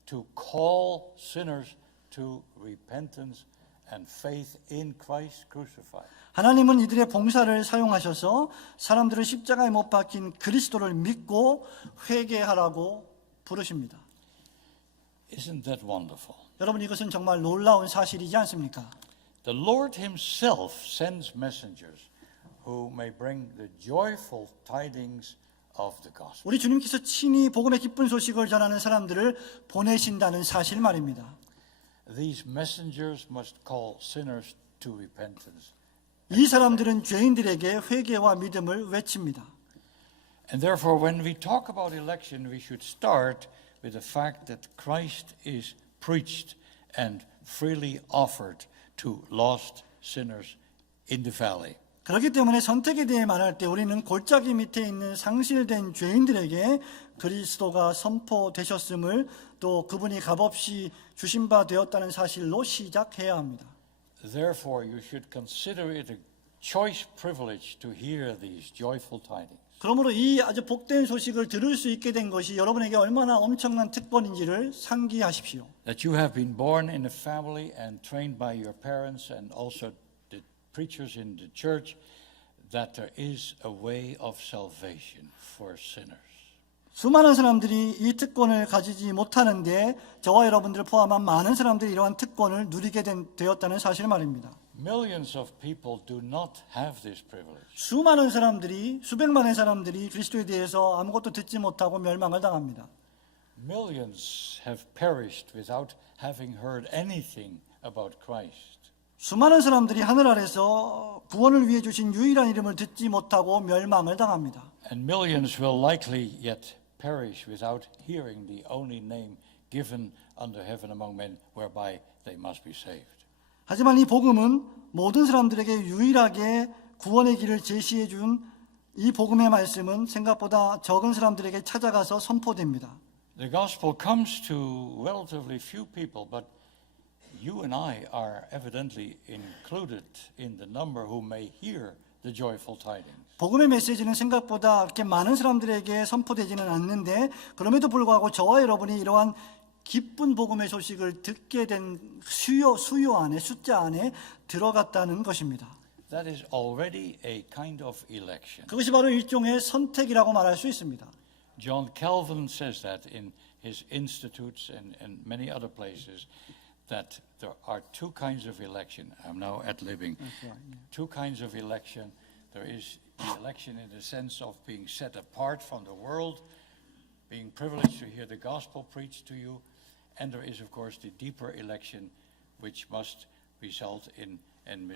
to call sinners to repentance and faith in Christ crucified. 하나님은 이들의 봉사를 사용하셔서 사람들을 십자가에 못 박힌 그리스도를 믿고 회개하라고 부르십니다. Isn't that wonderful? 여러분, 이것은 정말 놀라운 사실이지 않습니까? The Lord himself sends messengers who may bring the joyful tidings of the gospel. 우리 주님께서 친히 복음의 기쁜 소식을 전하는 사람들을 보내신다는 사실 말입니다. These messengers must call sinners to repentance. 이 사람들은 죄인들에게 회개와 믿음을 외칩니다. And therefore, when we talk about election, we should start with the fact that Christ is preached and freely offered to lost sinners in the valley. 그렇기 때문에 선택에 대해 말할 때 우리는 골짜기 밑에 있는 상실된 죄인들에게 그리스도가 선포되셨음을 또 그분이 값없이 주신 바 되었다는 사실로 시작해야 합니다. Therefore, you should consider it a choice privilege to hear these joyful tidings. 그러므로 이 아주 복된 소식을 들을 수 있게 된 것이 여러분에게 얼마나 엄청난 특권인지를 상기하십시오. That you have been born in a family and trained by your parents and also the preachers in the church that there is a way of salvation for sinners. 수많은 사람들이 이 특권을 가지지 못하는데 저와 여러분들을 포함한 많은 사람들이 이러한 특권을 누리게 되었다는 사실 말입니다. Millions of people do not have this privilege. 수많은 사람들이, 수백만의 사람들이 그리스도에 대해서 아무것도 듣지 못하고 멸망을 당합니다. Millions have perished without having heard anything about Christ. 수많은 사람들이 하늘 아래서 구원을 위해 주신 유일한 이름을 듣지 못하고 멸망을 당합니다. And millions will likely yet perish without hearing the only name given under heaven among men whereby they must be saved. 하지만 이 복음은 모든 사람들에게 유일하게 구원의 길을 제시해 준 이 복음의 말씀은 생각보다 적은 사람들에게 찾아가서 선포됩니다. The gospel comes to relatively few people, but you and I are evidently included in the number who may hear the joyful tidings. 복음의 메시지는 생각보다 그렇게 많은 사람들에게 선포되지는 않는데 그럼에도 불구하고 저와 여러분이 이러한 기쁜 복음의 소식을 듣게 된 수요 안에 숫자 안에 들어갔다는 것입니다. That is already a kind of election. 그것이 바로 일종의 선택이라고 말할 수 있습니다. John Calvin says that in his institutes and many other places that there are two kinds of election. I'm now ad-libbing. Two kinds of election. There is the election in the sense of being set apart from the world, being privileged to hear the gospel preached to you, and there is, of course, the deeper election, which must result in and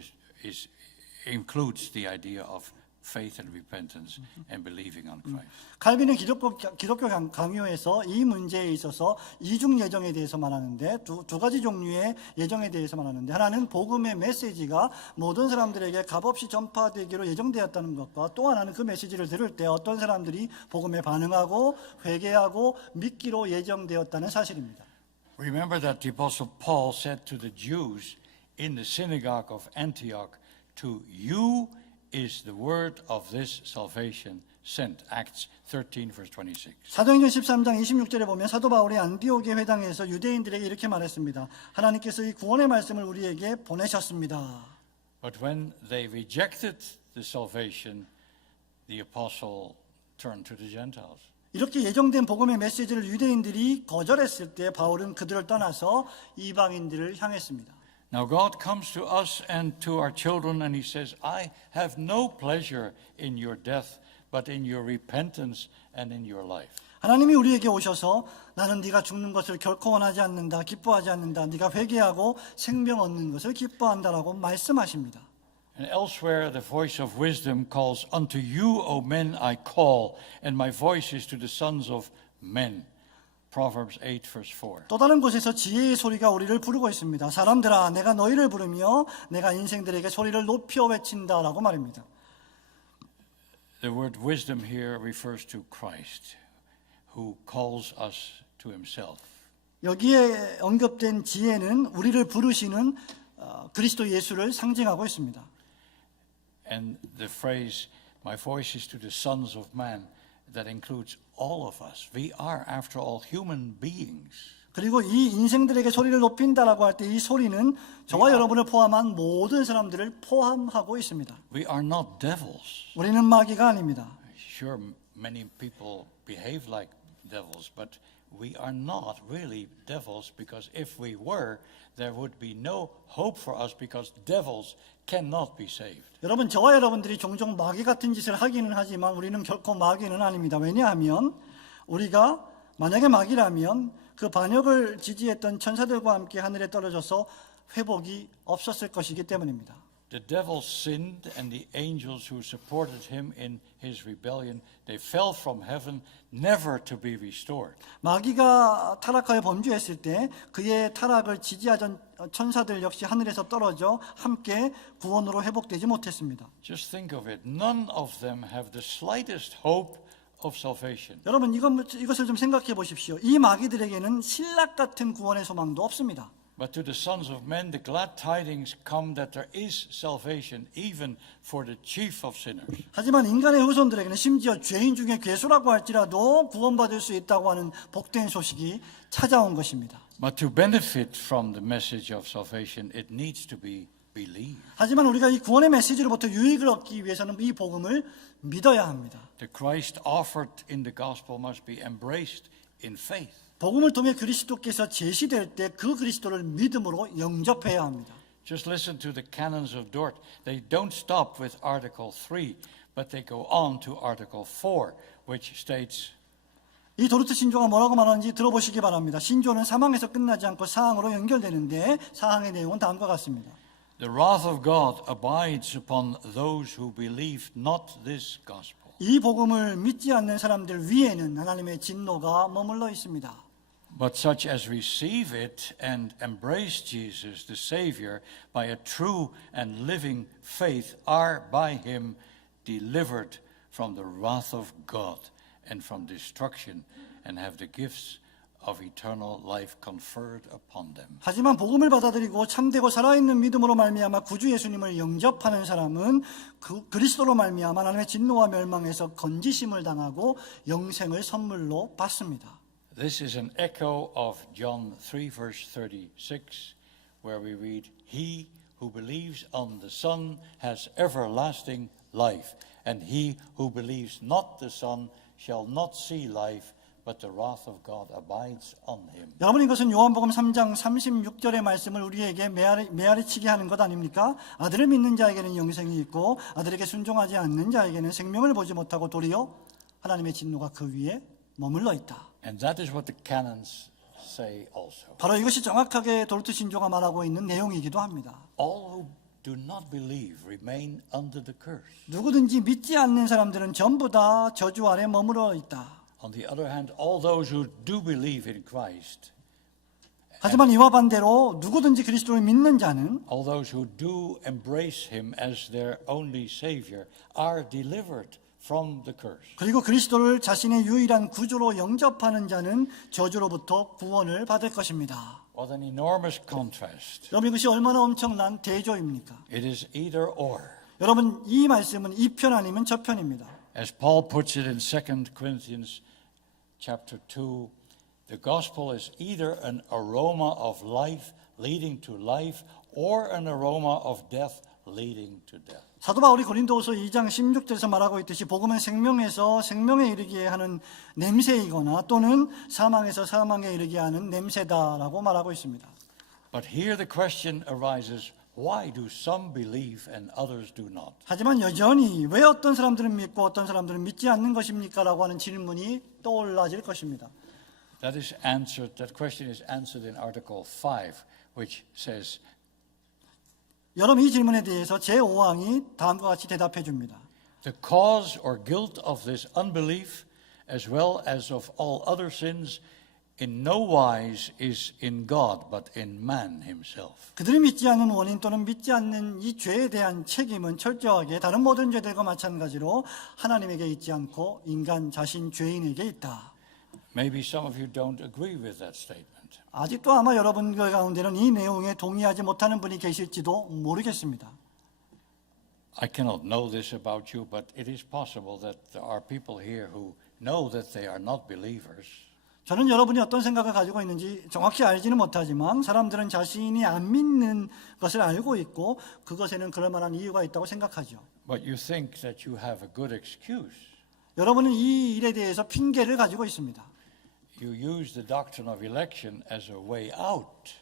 includes the idea of faith and repentance and believing on Christ. 칼빈은 기독교 강요에서 이 문제에 있어서 이중 예정에 대해서 말하는데 두 가지 종류의 예정에 대해서 말하는데 하나는 복음의 메시지가 모든 사람들에게 값없이 전파되기로 예정되었다는 것과 또 하나는 그 메시지를 들을 때 어떤 사람들이 복음에 반응하고 회개하고 믿기로 예정되었다는 사실입니다. Remember that the Apostle Paul said to the Jews in the synagogue of Antioch, "To you is the word of this salvation sent." Acts 13, verse 26. 사도행전 13장 26절에 보면 사도 바울이 안디옥의 회당에서 유대인들에게 이렇게 말했습니다. 하나님께서 이 구원의 말씀을 우리에게 보내셨습니다. But when they rejected the salvation, the apostle turned to the Gentiles. 이렇게 예정된 복음의 메시지를 유대인들이 거절했을 때 바울은 그들을 떠나서 이방인들을 향했습니다. Now God comes to us and to our children and he says, "I have no pleasure in your death, but in your repentance and in your life." 하나님이 우리에게 오셔서 나는 네가 죽는 것을 결코 원하지 않는다, 기뻐하지 않는다. 네가 회개하고 생명 얻는 것을 기뻐한다라고 말씀하십니다. And elsewhere the voice of wisdom calls, "Unto you, O men, I call, and my voice is to the sons of men." Proverbs 8, verse 4. 또 다른 곳에서 지혜의 소리가 우리를 부르고 있습니다. 사람들아, 내가 너희를 부르며 내가 인생들에게 소리를 높여 외친다라고 말입니다. The word wisdom here refers to Christ, who calls us to himself. 여기에 언급된 지혜는 우리를 부르시는 그리스도 예수를 상징하고 있습니다. And the phrase, "My voice is to the sons of man," that includes all of us. We are, after all, human beings. 그리고 이 인생들에게 소리를 높인다라고 할 때 이 소리는 저와 여러분을 포함한 모든 사람들을 포함하고 있습니다. We are not devils. 우리는 마귀가 아닙니다. Sure, many people behave like devils, but we are not really devils, because if we were, there would be no hope for us, because devils cannot be saved. 여러분, 저와 여러분들이 종종 마귀 같은 짓을 하기는 하지만 우리는 결코 마귀는 아닙니다. 왜냐하면 우리가 만약에 마귀라면 그 반역을 지지했던 천사들과 함께 하늘에 떨어져서 회복이 없었을 것이기 때문입니다. The devil sinned, and the angels who supported him in his rebellion, they fell from heaven, never to be restored. 마귀가 타락하여 범죄했을 때 그의 타락을 지지하던 천사들 역시 하늘에서 떨어져 함께 구원으로 회복되지 못했습니다. Just think of it. None of them have the slightest hope of salvation. 여러분, 이것을 좀 생각해 보십시오. 이 마귀들에게는 신락 같은 구원의 소망도 없습니다. But to the sons of men the glad tidings come that there is salvation even for the chief of sinners. 하지만 인간의 후손들에게는 심지어 죄인 중에 괴수라고 할지라도 구원받을 수 있다고 하는 복된 소식이 찾아온 것입니다. But to benefit from the message of salvation, it needs to be believed. 하지만 우리가 이 구원의 메시지로부터 유익을 얻기 위해서는 이 복음을 믿어야 합니다. The Christ offered in the gospel must be embraced in faith. 복음을 통해 그리스도께서 제시될 때 그 그리스도를 믿음으로 영접해야 합니다. Just listen to the canons of Dort. They don't stop with Article 3, but they go on to Article 4, which states, 이 도르트 신조가 뭐라고 말하는지 들어보시기 바랍니다. 신조는 사망에서 끝나지 않고 사항으로 연결되는데 사항의 내용은 다음과 같습니다. The wrath of God abides upon those who believe not this gospel. 이 복음을 믿지 않는 사람들 위에는 하나님의 진노가 머물러 있습니다. But such as receive it and embrace Jesus, the Savior, by a true and living faith, are by him delivered from the wrath of God and from destruction, and have the gifts of eternal life conferred upon them. 하지만 복음을 받아들이고 참되고 살아있는 믿음으로 말미암아 구주 예수님을 영접하는 사람은 그리스도로 말미암아 하나님의 진노와 멸망에서 건지심을 당하고 영생을 선물로 받습니다. This is an echo of John 3, verse 36, where we read, He who believes on the Son has everlasting life, and he who believes not the Son shall not see life, but the wrath of God abides on him. 여러분, 이것은 요한복음 3장 36절의 말씀을 우리에게 메아리치게 하는 것 아닙니까? 아들을 믿는 자에게는 영생이 있고 아들에게 순종하지 않는 자에게는 생명을 보지 못하고 도리어 하나님의 진노가 그 위에 머물러 있다. And that is what the canons say also. 바로 이것이 정확하게 도르트 신조가 말하고 있는 내용이기도 합니다. All who do not believe remain under the curse. 누구든지 믿지 않는 사람들은 전부 다 저주 아래 머물러 있다. On the other hand, all those who do believe in Christ, 하지만 이와 반대로 누구든지 그리스도를 믿는 자는 all those who do embrace him as their only Savior, are delivered from the curse. 그리고 그리스도를 자신의 유일한 구주로 영접하는 자는 저주로부터 구원을 받을 것입니다. What an enormous contrast. 여러분, 이것이 얼마나 엄청난 대조입니까? It is either or. 여러분, 이 말씀은 이 편 아니면 저 편입니다. As Paul puts it in 2 Corinthians chapter 2, the gospel is either an aroma of life leading to life or an aroma of death leading to death. 사도 바울이 고린도후서 2장 16절에서 말하고 있듯이 복음은 생명에서 생명에 이르게 하는 냄새이거나 또는 사망에서 사망에 이르게 하는 냄새다라고 말하고 있습니다. But here the question arises, why do some believe and others do not? 하지만 여전히 왜 어떤 사람들은 믿고 어떤 사람들은 믿지 않는 것입니까? 라고 하는 질문이 떠올라질 것입니다. That question is answered in Article 5, which says, 여러분, 이 질문에 대해서 제5항이 다음과 같이 대답해 줍니다. The cause or guilt of this unbelief, as well as of all other sins, in no wise is in God, but in man himself. 그들이 믿지 않는 원인 또는 믿지 않는 이 죄에 대한 책임은 철저하게 다른 모든 죄들과 마찬가지로 하나님에게 있지 않고 인간 자신 죄인에게 있다. Maybe some of you don't agree with that statement. 아직도 아마 여러분들 가운데는 이 내용에 동의하지 못하는 분이 계실지도 모르겠습니다. I cannot know this about you, but it is possible that there are people here who know that they are not believers. 저는 여러분이 어떤 생각을 가지고 있는지 정확히 알지는 못하지만 사람들은 자신이 안 믿는 것을 알고 있고 그것에는 그럴 만한 이유가 있다고 생각하죠. But you think that you have a good excuse. 여러분은 이 일에 대해서 핑계를 가지고 있습니다. You use the doctrine of election as a way out.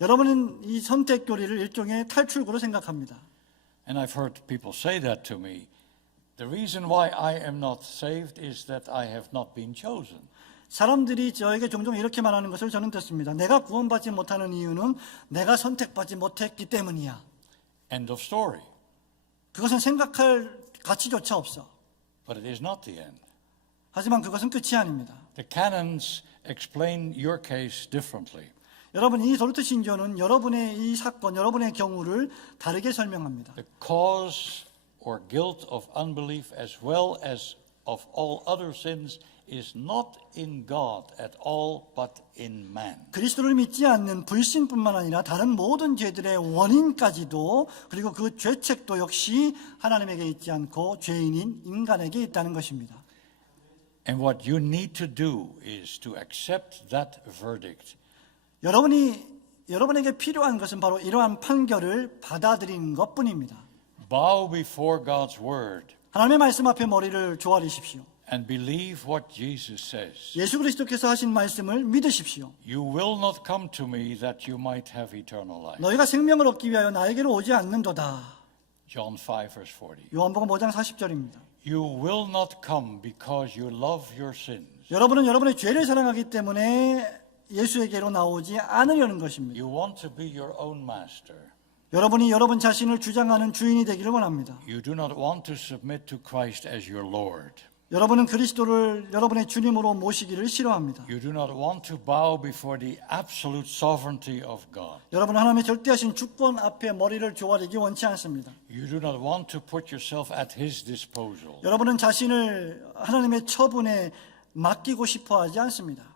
여러분은 이 선택 교리를 일종의 탈출구로 생각합니다. And I've heard people say that to me. The reason why I am not saved is that I have not been chosen. 사람들이 저에게 종종 이렇게 말하는 것을 저는 듣습니다. 내가 구원받지 못하는 이유는 내가 선택받지 못했기 때문이야. End of story. 그것은 생각할 가치조차 없어. But it is not the end. 하지만 그것은 끝이 아닙니다. The canons explain your case differently. 여러분, 이 도르트 신조는 여러분의 이 사건, 여러분의 경우를 다르게 설명합니다. The cause or guilt of unbelief as well as of all other sins is not in God at all, but in man. 그리스도를 믿지 않는 불신뿐만 아니라 다른 모든 죄들의 원인까지도 그리고 그 죄책도 역시 하나님에게 있지 않고 죄인인 인간에게 있다는 것입니다. And what you need to do is to accept that verdict. 여러분에게 필요한 것은 바로 이러한 판결을 받아들이는 것뿐입니다. Bow before God's word 하나님의 말씀 앞에 머리를 조아리십시오. and believe what Jesus says. 예수 그리스도께서 하신 말씀을 믿으십시오. You will not come to me that you might have eternal life. 너희가 생명을 얻기 위하여 나에게로 오지 않는도다. John 5 verse 40. 요한복음 5장 40절입니다. You will not come because you love your sins. 여러분은 여러분의 죄를 사랑하기 때문에 예수에게로 나오지 않으려는 것입니다. You want to be your own master. 여러분이 여러분 자신을 주장하는 주인이 되기를 원합니다. You do not want to submit to Christ as your Lord. 여러분은 그리스도를 여러분의 주님으로 모시기를 싫어합니다. You do not want to bow before the absolute sovereignty of God. 여러분은 하나님의 절대하신 주권 앞에 머리를 조아리기 원치 않습니다. You do not want to put yourself at His disposal. 여러분은 자신을 하나님의 처분에 맡기고 싶어 하지 않습니다.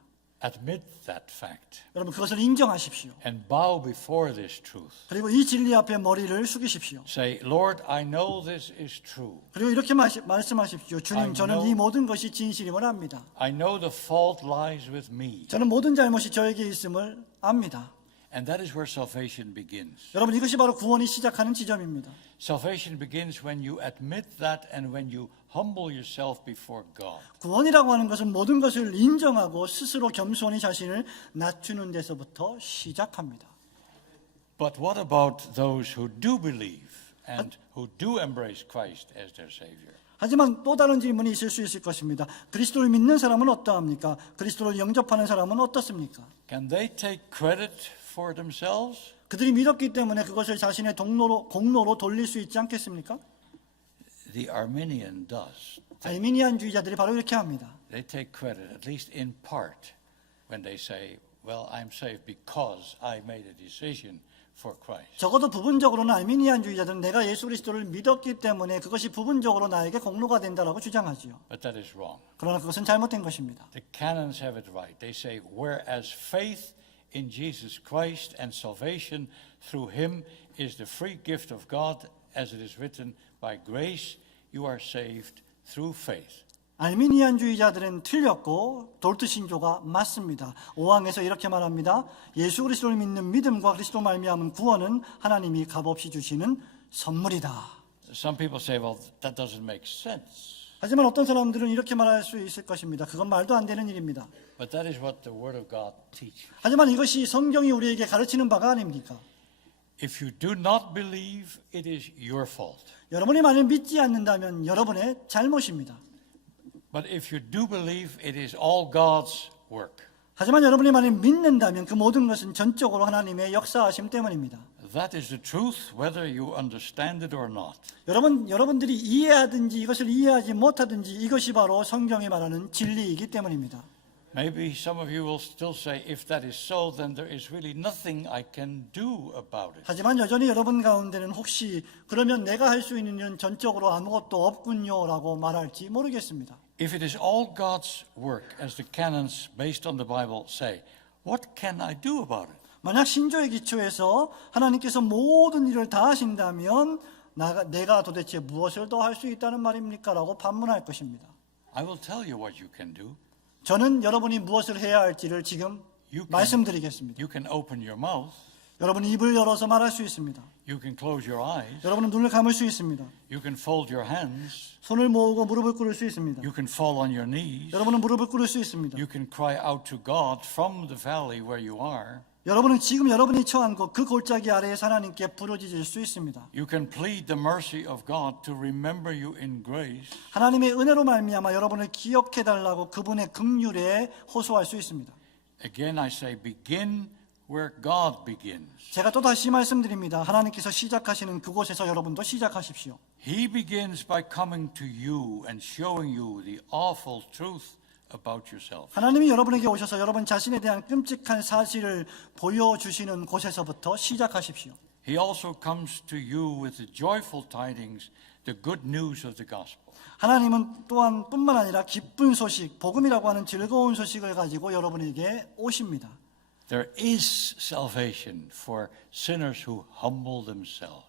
Admit that fact 여러분 그것을 인정하십시오. and bow before this truth. 그리고 이 진리 앞에 머리를 숙이십시오. Say, Lord, I know this is true. 그리고 이렇게 말씀하십시오. 주님, 저는 이 모든 것이 진실임을 압니다. I know the fault lies with me. 저는 모든 잘못이 저에게 있음을 압니다. And that is where salvation begins. 여러분 이것이 바로 구원이 시작하는 지점입니다. Salvation begins when you admit that and when you humble yourself before God. 구원이라고 하는 것은 모든 것을 인정하고 스스로 겸손히 자신을 낮추는 데서부터 시작합니다. But what about those who do believe and who do embrace Christ as their Savior? 하지만 또 다른 질문이 있을 수 있을 것입니다. 그리스도를 믿는 사람은 어떠합니까? 그리스도를 영접하는 사람은 어떻습니까? Can they take credit for themselves? 그들이 믿었기 때문에 그것을 자신의 공로로 돌릴 수 있지 않겠습니까? The Arminian does. 알미니안주의자들이 바로 이렇게 합니다. They take credit, at least in part, when they say, well, I'm saved because I made a decision for Christ. 적어도 부분적으로는 알미니안주의자들은 내가 예수 그리스도를 믿었기 때문에 그것이 부분적으로 나에게 공로가 된다라고 주장하지요. But that is wrong. 그러나 그것은 잘못된 것입니다. The canons have it right. They say, whereas faith in Jesus Christ and salvation through Him is the free gift of God, as it is written, by grace you are saved through faith. 알미니안주의자들은 틀렸고 돌트 신조가 맞습니다. 5항에서 이렇게 말합니다. 예수 그리스도를 믿는 믿음과 그리스도 말미암은 구원은 하나님이 값없이 주시는 선물이다. Some people say, well, that doesn't make sense. 하지만 어떤 사람들은 이렇게 말할 수 있을 것입니다. 그건 말도 안 되는 일입니다. But that is what the Word of God teaches. 하지만 이것이 성경이 우리에게 가르치는 바가 아닙니까? If you do not believe, it is your fault. 여러분이 만일 믿지 않는다면 여러분의 잘못입니다. But if you do believe, it is all God's work. 하지만 여러분이 만일 믿는다면 그 모든 것은 전적으로 하나님의 역사하심 때문입니다. That is the truth, whether you understand it or not. 여러분들이 이해하든지 이것을 이해하지 못하든지 이것이 바로 성경이 말하는 진리이기 때문입니다. Maybe some of you will still say, if that is so, then there is really nothing I can do about it. 하지만 여전히 여러분 가운데는 혹시 그러면 내가 할 수 있는 일은 전적으로 아무것도 없군요라고 말할지 모르겠습니다. If it is all God's work, as the canons based on the Bible say, what can I do about it? 만약 신조의 기초에서 하나님께서 모든 일을 다 하신다면 내가 도대체 무엇을 더 할 수 있다는 말입니까? 라고 반문할 것입니다. I will tell you what you can do. 저는 여러분이 무엇을 해야 할지를 지금 말씀드리겠습니다. You can open your mouth. 여러분이 입을 열어서 말할 수 있습니다. You can close your eyes. 여러분은 눈을 감을 수 있습니다. You can fold your hands. 손을 모으고 무릎을 꿇을 수 있습니다. You can fall on your knees. 여러분은 무릎을 꿇을 수 있습니다. You can cry out to God from the valley where you are. 여러분은 지금 여러분이 처한 곳 그 골짜기 아래에서 하나님께 부르짖을 수 있습니다. You can plead the mercy of God to remember you in grace. 하나님의 은혜로 말미암아 여러분을 기억해 달라고 그분의 긍휼에 호소할 수 있습니다. Again I say, begin where God begins. 제가 또 다시 말씀드립니다. 하나님께서 시작하시는 그곳에서 여러분도 시작하십시오. He begins by coming to you and showing you the awful truth about yourself. 하나님이 여러분에게 오셔서 여러분 자신에 대한 끔찍한 사실을 보여주시는 곳에서부터 시작하십시오. He also comes to you with the joyful tidings the good news of the gospel. 하나님은 또한 뿐만 아니라 기쁜 소식, 복음이라고 하는 즐거운 소식을 가지고 여러분에게 오십니다. There is salvation for sinners who humble themselves.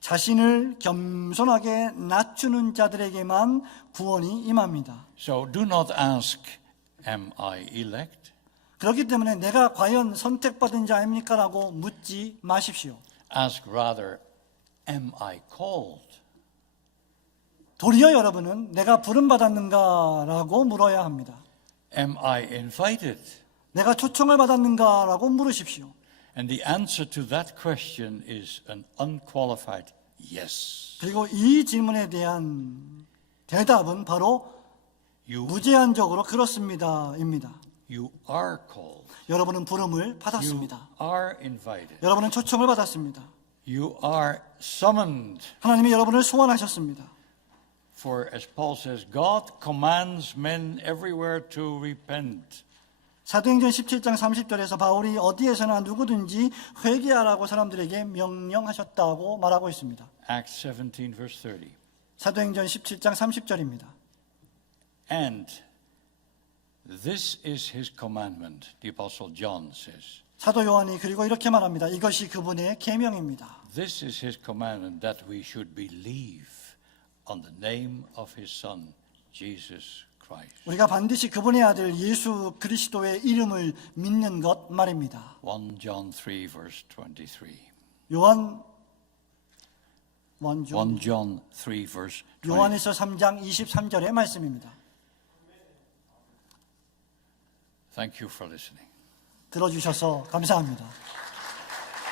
자신을 겸손하게 낮추는 자들에게만 구원이 임합니다. So do not ask, am I elect? 그렇기 때문에 내가 과연 선택받은 자입니까? 라고 묻지 마십시오. Ask rather, am I called? 도리어 여러분은 내가 부름받았는가? 라고 물어야 합니다. Am I invited? 내가 초청을 받았는가? 라고 물으십시오. And the answer to that question is an unqualified yes. 그리고 이 질문에 대한 대답은 바로 You 무제한적으로 그렇습니다입니다. are called. 여러분은 부름을 You 받았습니다. are invited. 여러분은 초청을 받았습니다. You are summoned. 하나님이 여러분을 소환하셨습니다. For as Paul says, God commands men everywhere to repent. 사도행전 17장 30절에서 바울이 어디에서나 누구든지 회개하라고 사람들에게 명령하셨다고 말하고 있습니다. Acts 17 verse 30. 사도행전 17장 30절입니다. And this is his commandment, the apostle John says. 사도 요한이 그리고 이렇게 말합니다. 이것이 그분의 계명입니다. This is his commandment that we should believe on the name of his son, Jesus Christ. 우리가 반드시 그분의 아들 예수 그리스도의 이름을 믿는 것 말입니다. 1 John 3 verse 23. 요한 1 John 3 verse 23. 요한에서 3장 23절의 말씀입니다. Thank you for listening. 들어주셔서 감사합니다.